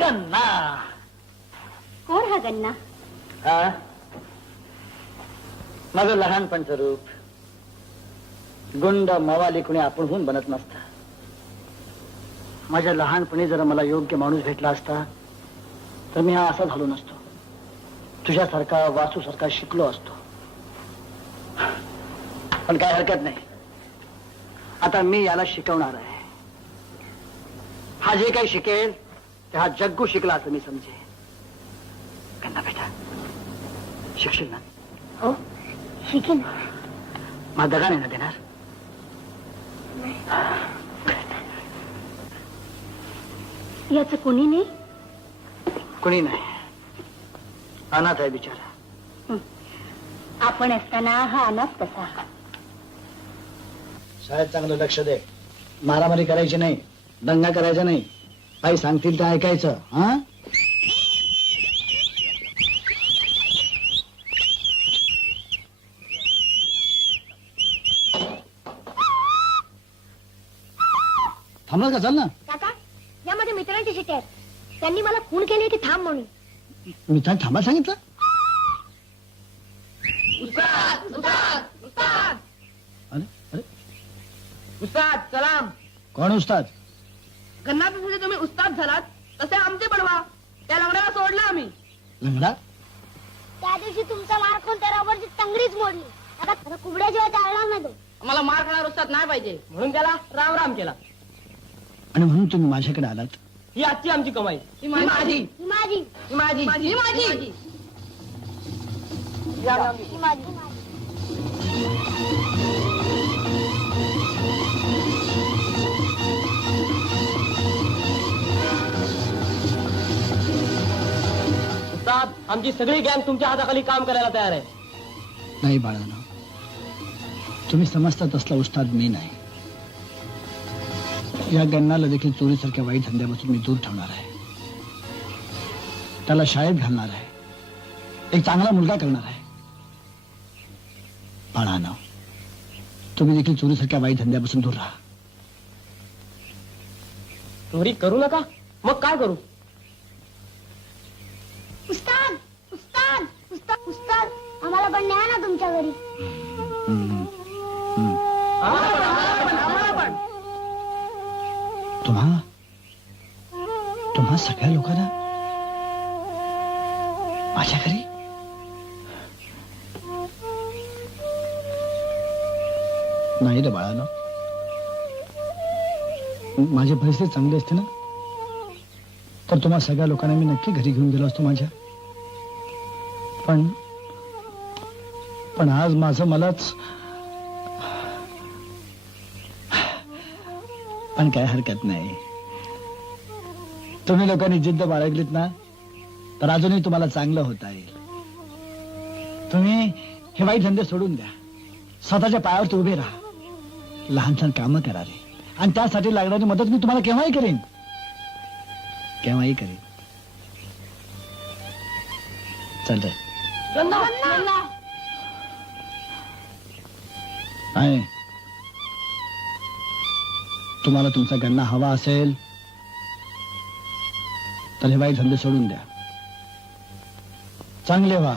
गन्ना. कोण हा गन्ना? हा? माझं लहानपणचं रूप. गुंड मवाली कुणी आपणहून बनत नसतं. माझ्या लहानपणी जर मला योग्य माणूस भेटला असता तर मी हा असा झालो नसतो. तुझ्यासारखा वासूसारखा शिकलो असतो. पण काय हरकत नाही. आता मी याला शिकवणार आहे. हा जे काही शिकेल ते हा जग्गू शिकला असं मी समजे. गन्ना बेटा, शिकशील ना? हो, शिकेन. मला दगा नाही ना देणार? याच कुणी नाही. कुणी नाही. अनाथ आहे बिचारा. आपण असताना हा अनाथ कसा? शाळेत चांगलं लक्ष दे. मारामारी करायची नाही, दंगा करायचा नाही. काही सांगतील ते ऐकायचं. हा? थांबलं का? चल ना. काका, या माझ्या मित्रांची शिटी आहेत. त्यांनी मला खून केली की थांब म्हणून. मी तर थांबा सांगितलं. अरे अरे, उस्ताद सलाम. कोण उस्ताद? गन्ना जसे तुम्ही उस्ताद झालात तसे आमचे बनवा. त्या लंगड्याला सोडलं आम्ही. लंगडा? त्या दिवशी तुमचा मार खाऊन त्या रॉबरची तंगडीच मोडली. आता कुबड्याशिवाय चालणार नाही तो. आम्हाला मार खाणार उस्ताद नाही पाहिजे म्हणून त्याला राम राम केला. आणि म्हणून तुम्ही माझ्याकडे आलात. ही आजची आमची कमाई. ही माझी. ही माझी. ही माझी. ही माझी. ही माझी. उस्ताद, आमची सगळी गँग तुमच्या हाताखाली काम करायला तयार आहे. नाही बाळांनो, तुम्ही समजता तसला उस्ताद मी नाही. या गन्नाला देखील चोरीसारख्या वाईट धंद्यापासून मी दूर ठेवणार आहे. त्याला शाळेत घालणार आहे, एक चांगला मुलगा करणार आहे. बाळांनो, तुम्ही देखील चोरीसारख्या वाईट धंद्यापासून दूर राहा. चोरी करू नका. मग काय करू? उस्ताद उस्ताद उस्ताद उस्ताद आम्हाला पण न्या ना तुमच्या घरी. तुम्हा सगळ्या लोकांना माझ्या घरी? नाही रे बाळानो, माझी परिस्थिती चांगली असते ना तर तुम्हा सगळ्या लोकांना मी नक्की घरी घेऊन गेलो असतो माझ्या. पण आज माझं मलाच. पण काय हरकत नाही, तुम्ही लोकांनी जिद्द बाळगलीत ना तर अजूनही तुम्हाला चांगलं होता येईल. तुम्ही हे वाईट धंदे सोडून द्या, स्वतःच्या पायावर उभे राहा, लहान सहान कामं करा रे, आणि त्यासाठी लागणारी मदत मी तुम्हाला केव्हाही करेन, केव्हाही करेन. चल रे. आहे तुम्हाला तुमचा गन्ना हवा असेल तर हे वाईट धंदे सोडून द्या, चांगले व्हा.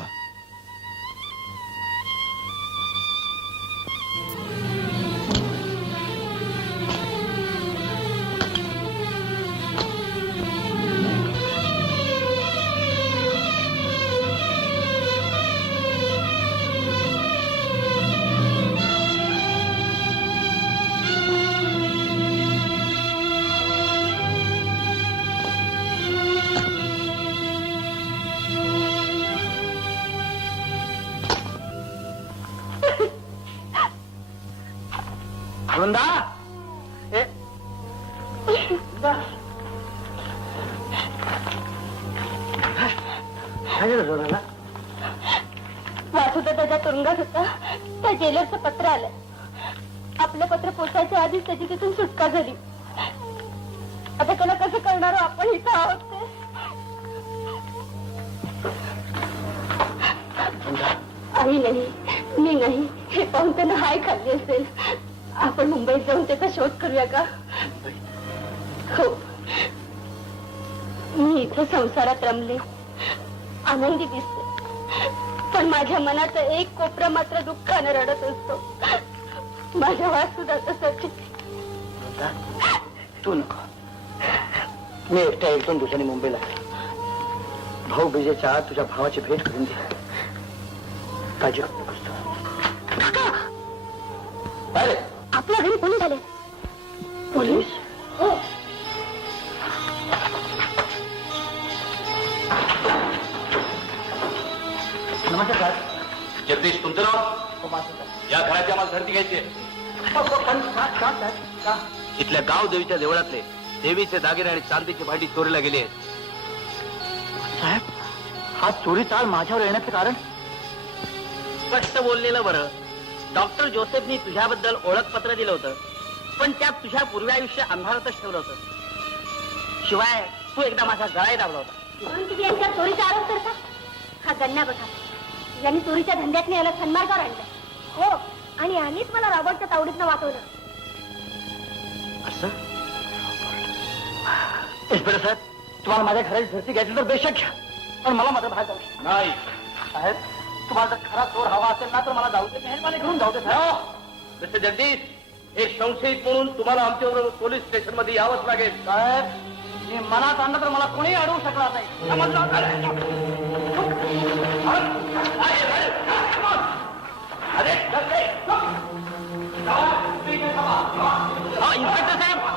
वृंदा, वासुदा त्याच्या तुरुंगात होता, त्या जेलरचं पत्र आलं. आपलं पत्र पोचायच्या आधीच त्याची तिथून सुटका झाली. आता त्याला कसं करणार आपण इथं आहोत ते. आई नाही, मी नाही, हे पाहून त्यानं हाय खाल्ली असेल. आपण मुंबईत जाऊन त्याचा शोध करूया का? हो, मी इथं संसारात रमले, आनंदी दिसते, पण माझ्या मनाचा एक कोपरा मात्र दुःखाने रडत असतो. माझ्या वासुदा तसाच. तू नको, मी एकट्या एक-दोन दिवसांनी मुंबईला भाऊ बीजेच्या आत तुझ्या भावाची भेट करून दे. काळजी करू नकोस तू. आपल्या घरी पोलीस आले. पोलीस? हो. नमस्कार. जगदीश तुमचं नाव? या घराची आम्हाला धरती घ्यायची आहे. इथल्या गाव देवीच्या देवळातले देवीचे दागिने आणि चांदीची भांडी चोरीला गेली आहेत. साहेब, हा चोरी चाल माझ्यावर येण्याचं कारण? स्पष्ट बोललेलं बरं. डॉक्टर जोसेफनी तुझ्याबद्दल ओळखपत्र दिलं होतं, पण त्यात तुझ्या पूर्वायुष्य अंधारातच ठेवलं होतं. शिवाय तू एकदा माझा गळाही दाबला होता. म्हणून तुम्ही यांच्यावर चोरीचा आरोप करता? हा गन्ना बघा, यांनी चोरीच्या धंद्यातनं याला सन्मार्गावर आणलं. हो, आणि यांनीच मला रॉबर्टच्या तावडीतनं वाचवलं. असं? इन्स्पेक्टर साहेब, तुम्हाला माझ्या घराची धरती घ्यायची तर बेशक घ्या, पण मला मात्र बाहेर जाऊ नाही. साहेब, तुम्हाला जर खरा चोर हवा असेल ना तर मला जाऊ दे, मेहरबानी घेऊन जाऊ दे साहेब. मिस्टर जगदीश, एक संशयित म्हणून तुम्हाला आमच्याबरोबर पोलीस स्टेशन मध्ये यावंच लागेल. साहेब, मी मनात आणलं तर मला कोणी अडवू शकणार नाही.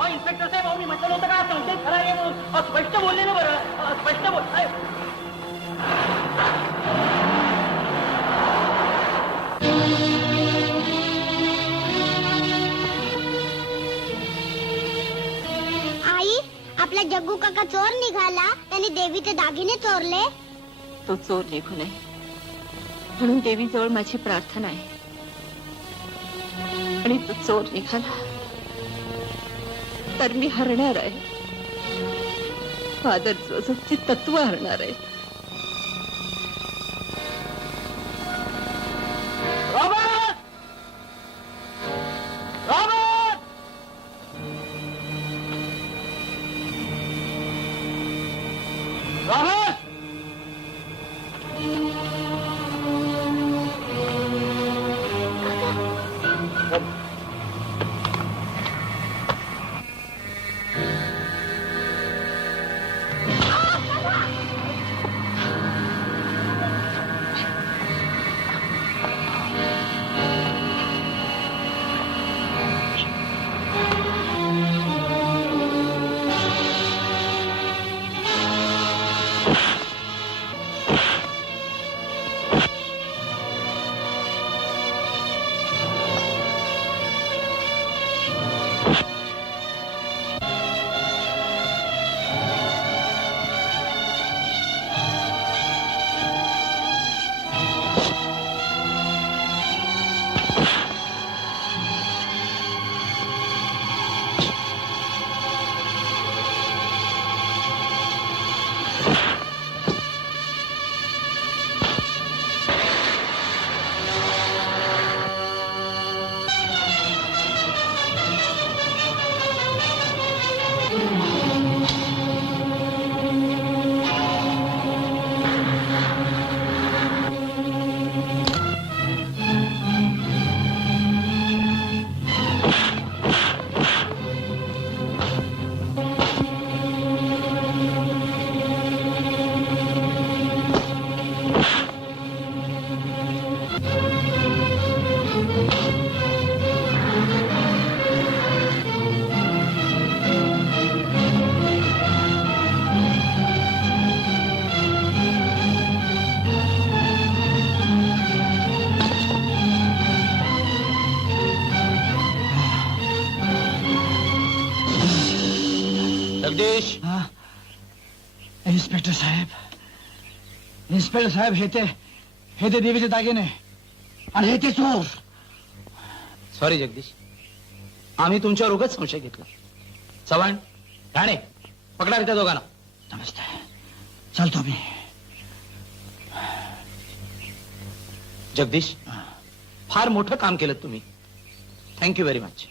इन्स्पेक्टर साहेब, मी म्हटलं नव्हतं का संशय खरा आहे म्हणून. स्पष्ट बोलले ना बरं, स्पष्ट बोल. आई, आपला जग्गू काका चोर निघाला, त्याने देवीचे दागिने चोरले. तो चोर निघू नये म्हणून देवीजवळ माझी प्रार्थना आहे. आणि तो चोर निघाला तर मी हरणार आहे. फादर जोसेफची तत्व हरणार आहे. इन्स्पेक्टर साहेब हे ते देवीचे दागिने आणि हे ते चोर. सॉरी जगदीश, आम्ही तुमच्यावर उगाच संशय घेतला. चव्हाण, राणे, पकडा रे त्या दोघांना. नमस्ते, चालतो मी. जगदीश, फार मोठं काम केलं तुम्ही. Thank you very much.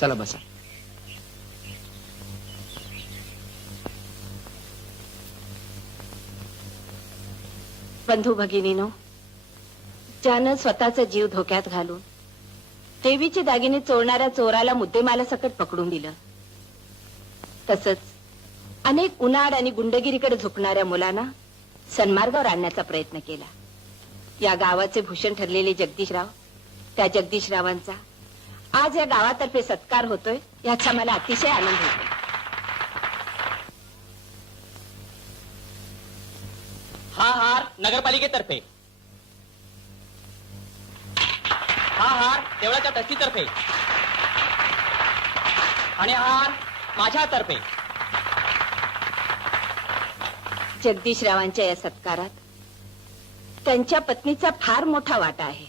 चला बसा. बंधू भगिनीनो, ज्यानं स्वतःचा जीव धोक्यात घालून देवीचे दागिने चोरणाऱ्या चोराला मुद्देमालासकट पकडून दिलं, तसंच अनेक उन्हाळ आणि गुंडगिरीकडे झुकणाऱ्या मुलांना सन्मार्गावर आणण्याचा प्रयत्न केला. या गावाचे भूषण ठरलेले जगदीशराव, त्या जगदीशरावांचा आज या गावातर्फे सत्कार होतोय याचा मला अतिशय आनंद होतो. हा हार नगरपालिकेतर्फे, हा हार देवळाच्या ट्रस्टीतर्फे आणि हा हार माझ्यातर्फे. जगदीशरावांच्या या सत्कारात त्यांच्या पत्नीचा फार मोठा वाटा आहे.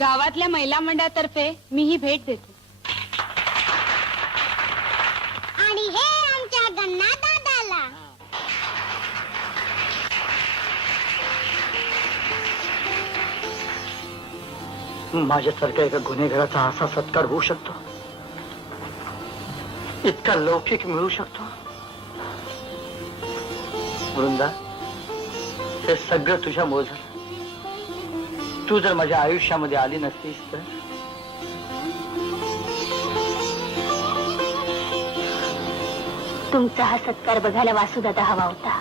गावातल्या महिला मंडळातर्फे मी ही भेट देतो. आणि हे आमच्या गण्णा दादाला. माझ्यासारख्या एका गुन्हेगाराचा असा सत्कार होऊ शकतो, इतका लौकिक मिळू शकतो. वृंदा, हे सगळं तुझ्यामुळे झालं. तू जर माझ्या आयुष्यामध्ये आली नसतीस तर तुमचा हा सत्कार बघायला वासुदादा हवा होता.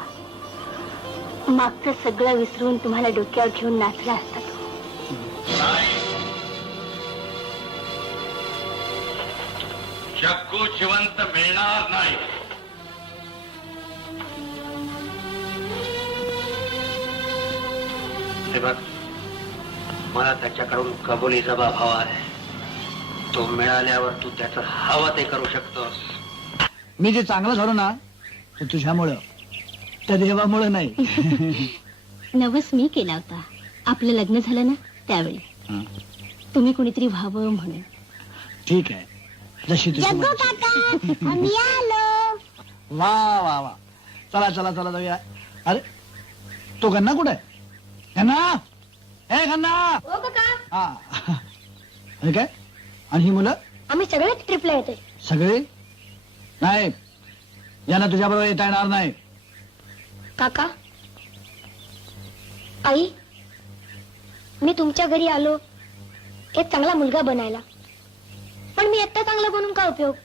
मागचं सगळं विसरून तुम्हाला डोक्यावर घेऊन नाचला असता तो. जग्गू जिवंत मिळणार नाही. हे बघ, मला त्याच्याकडून कबुली जबाब हवा आहे. तो मिळाल्यावर तू त्याचं हवं ते करू शकतोस. मी जे चांगलं झालो ना ते तुझ्यामुळं, त्या देवामुळं नाही. नवस मी केला होता. आपलं लग्न झालं ना त्यावेळी. तुम्ही कुणीतरी व्हावं म्हणून. ठीक आहे, जशी तुझी जग्गू मर्जी. काका, आम्ही आलो. वा वा वा, चला चला चला जाऊया. अरे तो गन्ना कुठे आहे? गन्ना, ए गन्ना. हो काका, हा, हे काय? आणि ही मुलं आम्ही सगळे ट्रिपला येतोय. सगळे? नाही, यांना तुझ्या बरोबर येता येणार नाही. काका, आई, मी तुमच्या घरी आलो एक चांगला मुलगा बनायला, पण मी एकटा चांगला बनून काय उपयोग?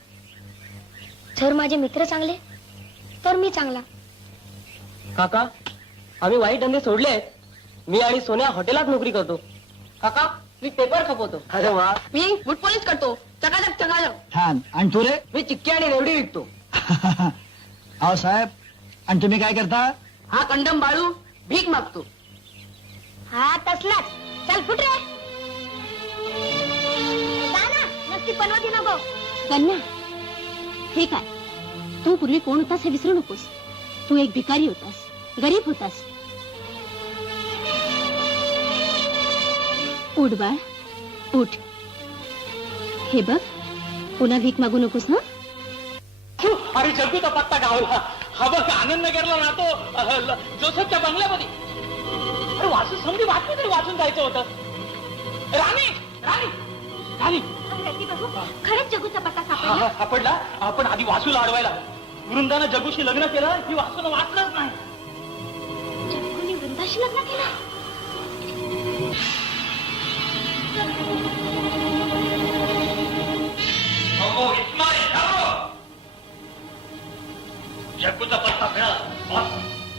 जर माझे मित्र चांगले तर मी चांगला. काका, आम्ही वाईट धंदे सोडले आहेत. मी आणि सोन्या हॉटेलात नोकरी करतो. काका, मी पेपर खपवतो. अरे वा, मी बुट पॉलिश करतो. चकाचक चकाचक. छान. आणि तू रे? मी चिक्की आणि रेवडी विकतो. अहो साहेब, आणि तुम्ही काय करता? हा कंडम बाळू भीक मागतो. हा तसलाच. चल फुट रे. जा ना, नक्की पनवती नको. कन्या, हे काय? तू पूर्वी कोण होतास हे विसरू नकोस. तू एक भिकारी होतास, गरीब होतास. उठ बाळ, उठ. हे बघ, पुन्हा भीक मागू नकोस ना. अरे जग्गूचा पत्ता गावला. हा बघ, आनंदनगरला राहतो, जोसेफच्या बंगल्यामध्ये. अरे वाचून समजी बातमी तरी वाचून जायचं होतं. राणी राणी राणी, खरंच जगूचा पत्ता सापडला. सापडला. आपण आधी वासूला अडवायला. वृंदानं जग्गूशी लग्न केलं ही वासून वाचलंच नाही. जग्गूने वृंदाशी लग्न केलं. जग्गूचा पत्ता मिळाला.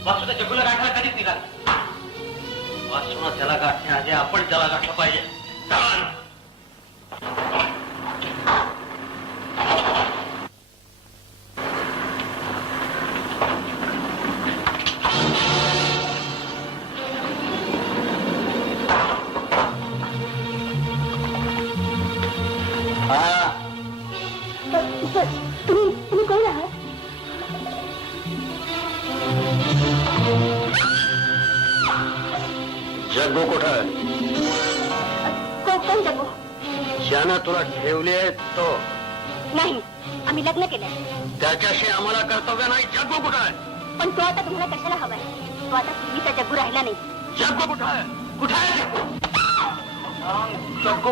वासूचा जग्गूला गाठायला कधीच निघाला. वासून त्याला गाठण्याआधी आपण त्याला गाठलं पाहिजे. चला. तुम्ही कोण आहात? जग्गू कुठं? कोण जगू? ज्यानं तुला ठेवले तो नाही, आम्ही लग्न केलंय. त्याच्याशी आम्हाला कर्तव्य नाही. जग्गू कुठं? पण तो आता तुम्हाला कशाला हवाय? तो आता पूर्वीचा जग्गू राहिला नाही. जग्गू कुठं? कुठं? जग्गू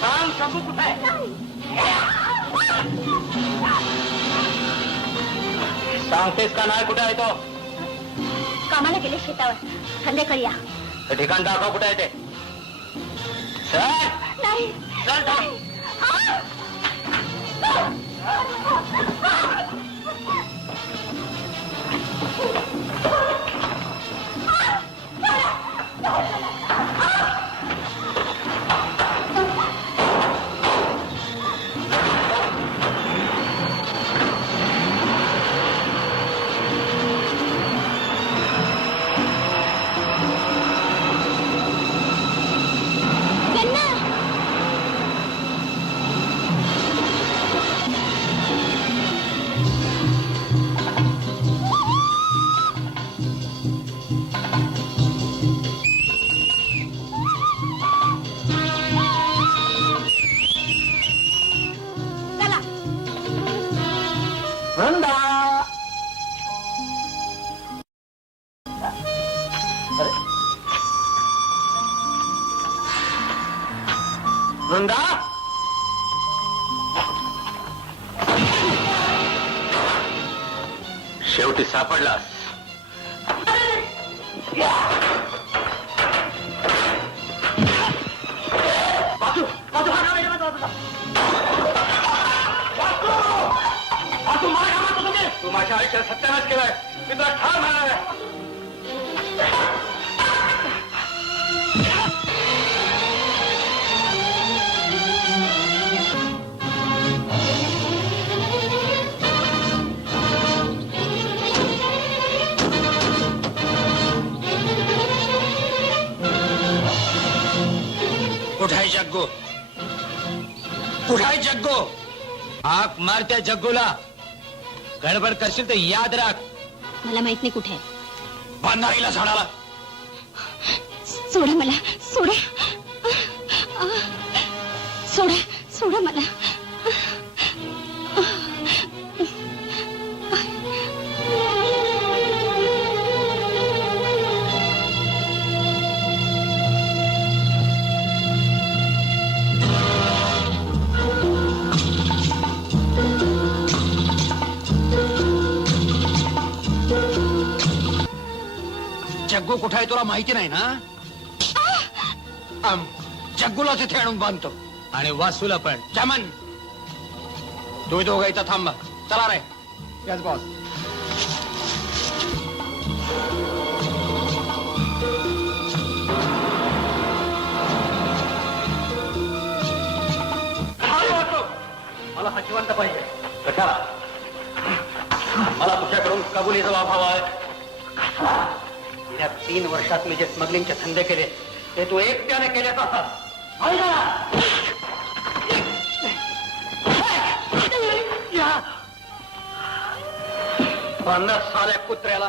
सांग, जग्गू कुठे? सांगतेस का नाही? कुठे आहे तो? कामाला गेले शेतावर. संध्याकाळी या. ते ठिकाण दाखव. कुठे आहे ते? चल. नाही. चल थांब. चला. वृंदा. अरे वृंदा. शेवटी सापडलास. तू माझ्या आयुष्यात सत्यानाश केलाय. मी तुला ठार मारणार आहे. कुठाय जग्गू? कुठाय जग्गू? आग मार त्या जग्गूला. गडबड करशील तर याद राख. मला माहित नाही कुठे आहे. बांधाईला झाडाला. सोडा मला. सोडा. सोडा. सोडा मला. जग्गू कुठे आहे तुला माहिती नाही ना? जग्गूलाच इथे आणून बांधतो आणि वासूला पण. चमन, तुम्ही दोघं इथं थांबा. चला रे. Yes boss. मला हा जिवंत पाहिजे. कशाला? मला तुझ्याकडून कबुलीचा लाभ हवा आहे. गेल्या 3 वर्षात मी जे स्मगलिंगचे धंदे केले ते तू एकट्याने केले असतात. 50 साल्या कुत्र्याला.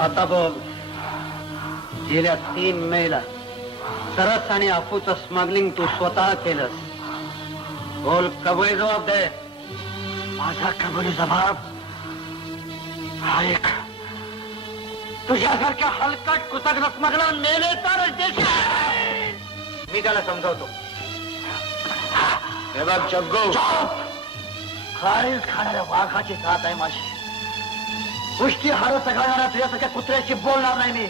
आता बोल. गेल्या 3 मेला सरस आणि अफूचं स्मगलिंग तू स्वतः केलंस. बोल, कबुली जबाब दे. माझा कबुली जबाब हा एक. तुझ्यासारख्या हलकट कुचकन स्मगलर मेले तर मी त्याला समजावतो. हे बघ जग्गू, खारील खाणाऱ्या वाघाची जात आहे माझी. गोष्टी हार सगळणाऱ्या तुझ्यासारख्या कुत्र्याशी बोलणार नाही मी.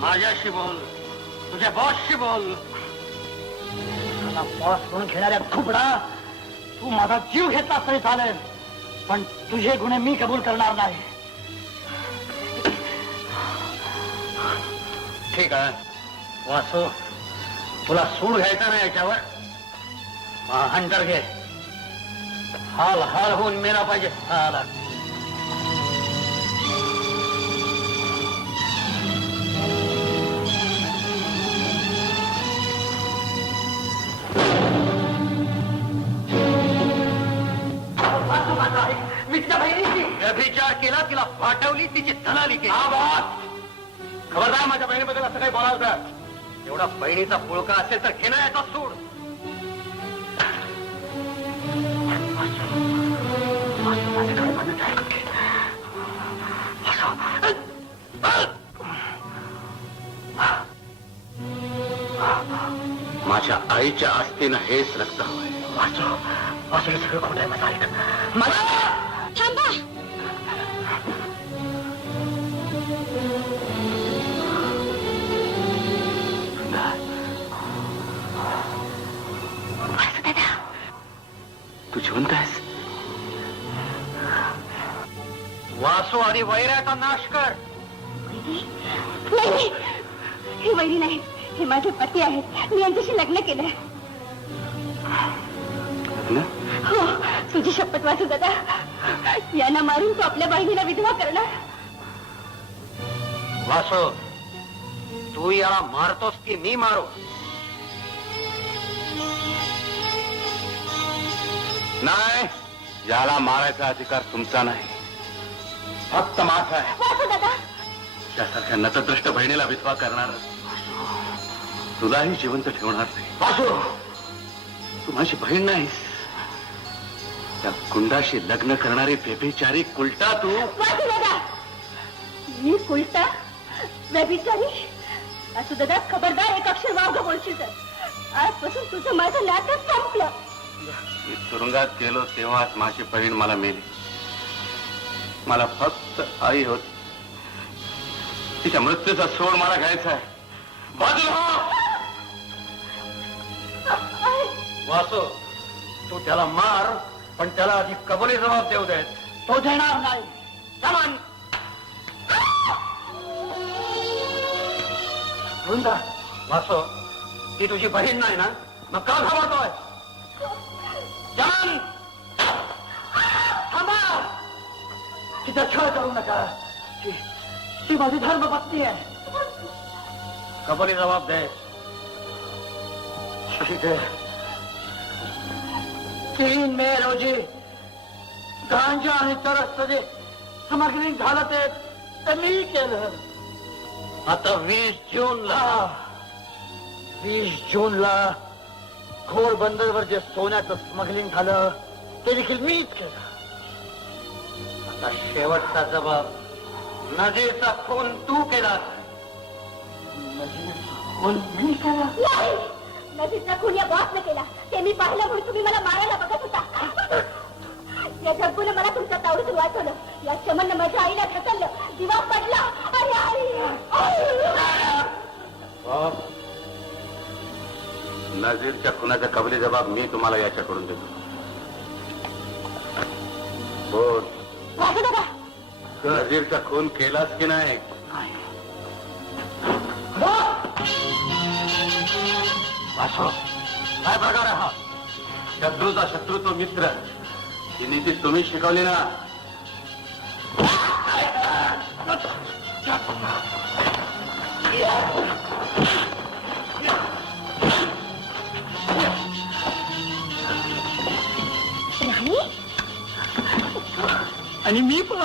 माझ्याशी बोल, तुझ्या बॉसशी बोल. बॉस म्हणून घेणाऱ्या खुबडा, तू माझा जीव घेतला तरी चालेल, पण तुझे गुन्हे मी कबूल करणार नाही. ठीक आहे वासू, तुला सूड घ्यायचा नाही याच्यावर. हंटर घे. हाल हाल होऊन मेला पाहिजे. हाल मी तिच्या बहिणीची व्यभिचार केला, तिला पाठवली, तिची दलाली केली. खबरदार, माझ्या बहिणीबद्दल असं काही बोलावं. एवढा बहिणीचा पुळका असेल तर घेणं याचा सूड. माझ्या आईच्या आस्तीनं हेच रक्त हवंय. वाचू हे सगळं खोट आहे. माझं ऐक. थांबा. तू जिवंत आहेस? वासू आणि वैराचा नाश कर. नाही, हे वैरी नाही, हे माझे पती आहेत. मी यांच्याशी लग्न केलंय. हो, तुझी शपथ वाचू दादा, यांना मारून तू आपल्या बहिणीला विधवा करणार. वासू, तू याला मारतोस की मी मारू? नाही, याला मारायचा अधिकार तुमचा नाही, फक्त माझा आहे. वाचू दादा, त्यासारख्या नतद्रष्ट बहिणीला विधवा करणार तुलाही जिवंत ठेवणार नाही. वासू, तू माझी बहीण नाहीस, त्या गुंडाशी लग्न करणारी बेबिचारी कुलटा तू. वाचू दादा, मी कुलटा व्यभिचारी? वासू दादा, खबरदार, एक अक्षर वावगं बोलशील तर आजपासून तुझं माझं नातं संपलं. मी तुरुंगात गेलो तेव्हाच माझी बहीण मला मेली. मला फक्त आई होत. तिच्या मृत्यूचा सोड मला घ्यायचा आहे. बाजूला हो! वासू, तू त्याला मार, पण त्याला आधी कबुली जबाब देऊ दे. तो देणार नाही. समान वृंदा, वासू, ती तुझी बहीण नाही ना, मग का घाबरतोय? जान, थांबा. तिचा छळ करू नका. ती माझी धर्मपत्नी आहे. कबुली जबाब दे. 3 मे रोजी गांजा आणि तरस जे स्मगलिंग झालं ते मी केलं. आता 20 जूनला घोर बंदरवर जे सोन्याचं स्मगलिंग झालं ते देखील मीच केलं. आता शेवटचा जबाब, नदीचा खून तू केला. खून मी केला? नाही, नदीचा खून या बॉसने केला. ते मी पाहिलं म्हणून तुम्ही मला मारायला बघत होता. या जग्गूने मला तुमच्या तावडीतून वाचवलं. या चमननं माझ्या आईला ढकललं. दिवा पडला आणि नजीरच्या खुनाचा कबली जबाब मी तुम्हाला याच्याकडून देतो. बोल, वासू दादा, नजीरचा खून केलाच की नाही? वासू, काय प्रकार आहे हा? शत्रूचा शत्रू तो मित्र, ही नीती तुम्ही शिकवली ना. आणि मी पण.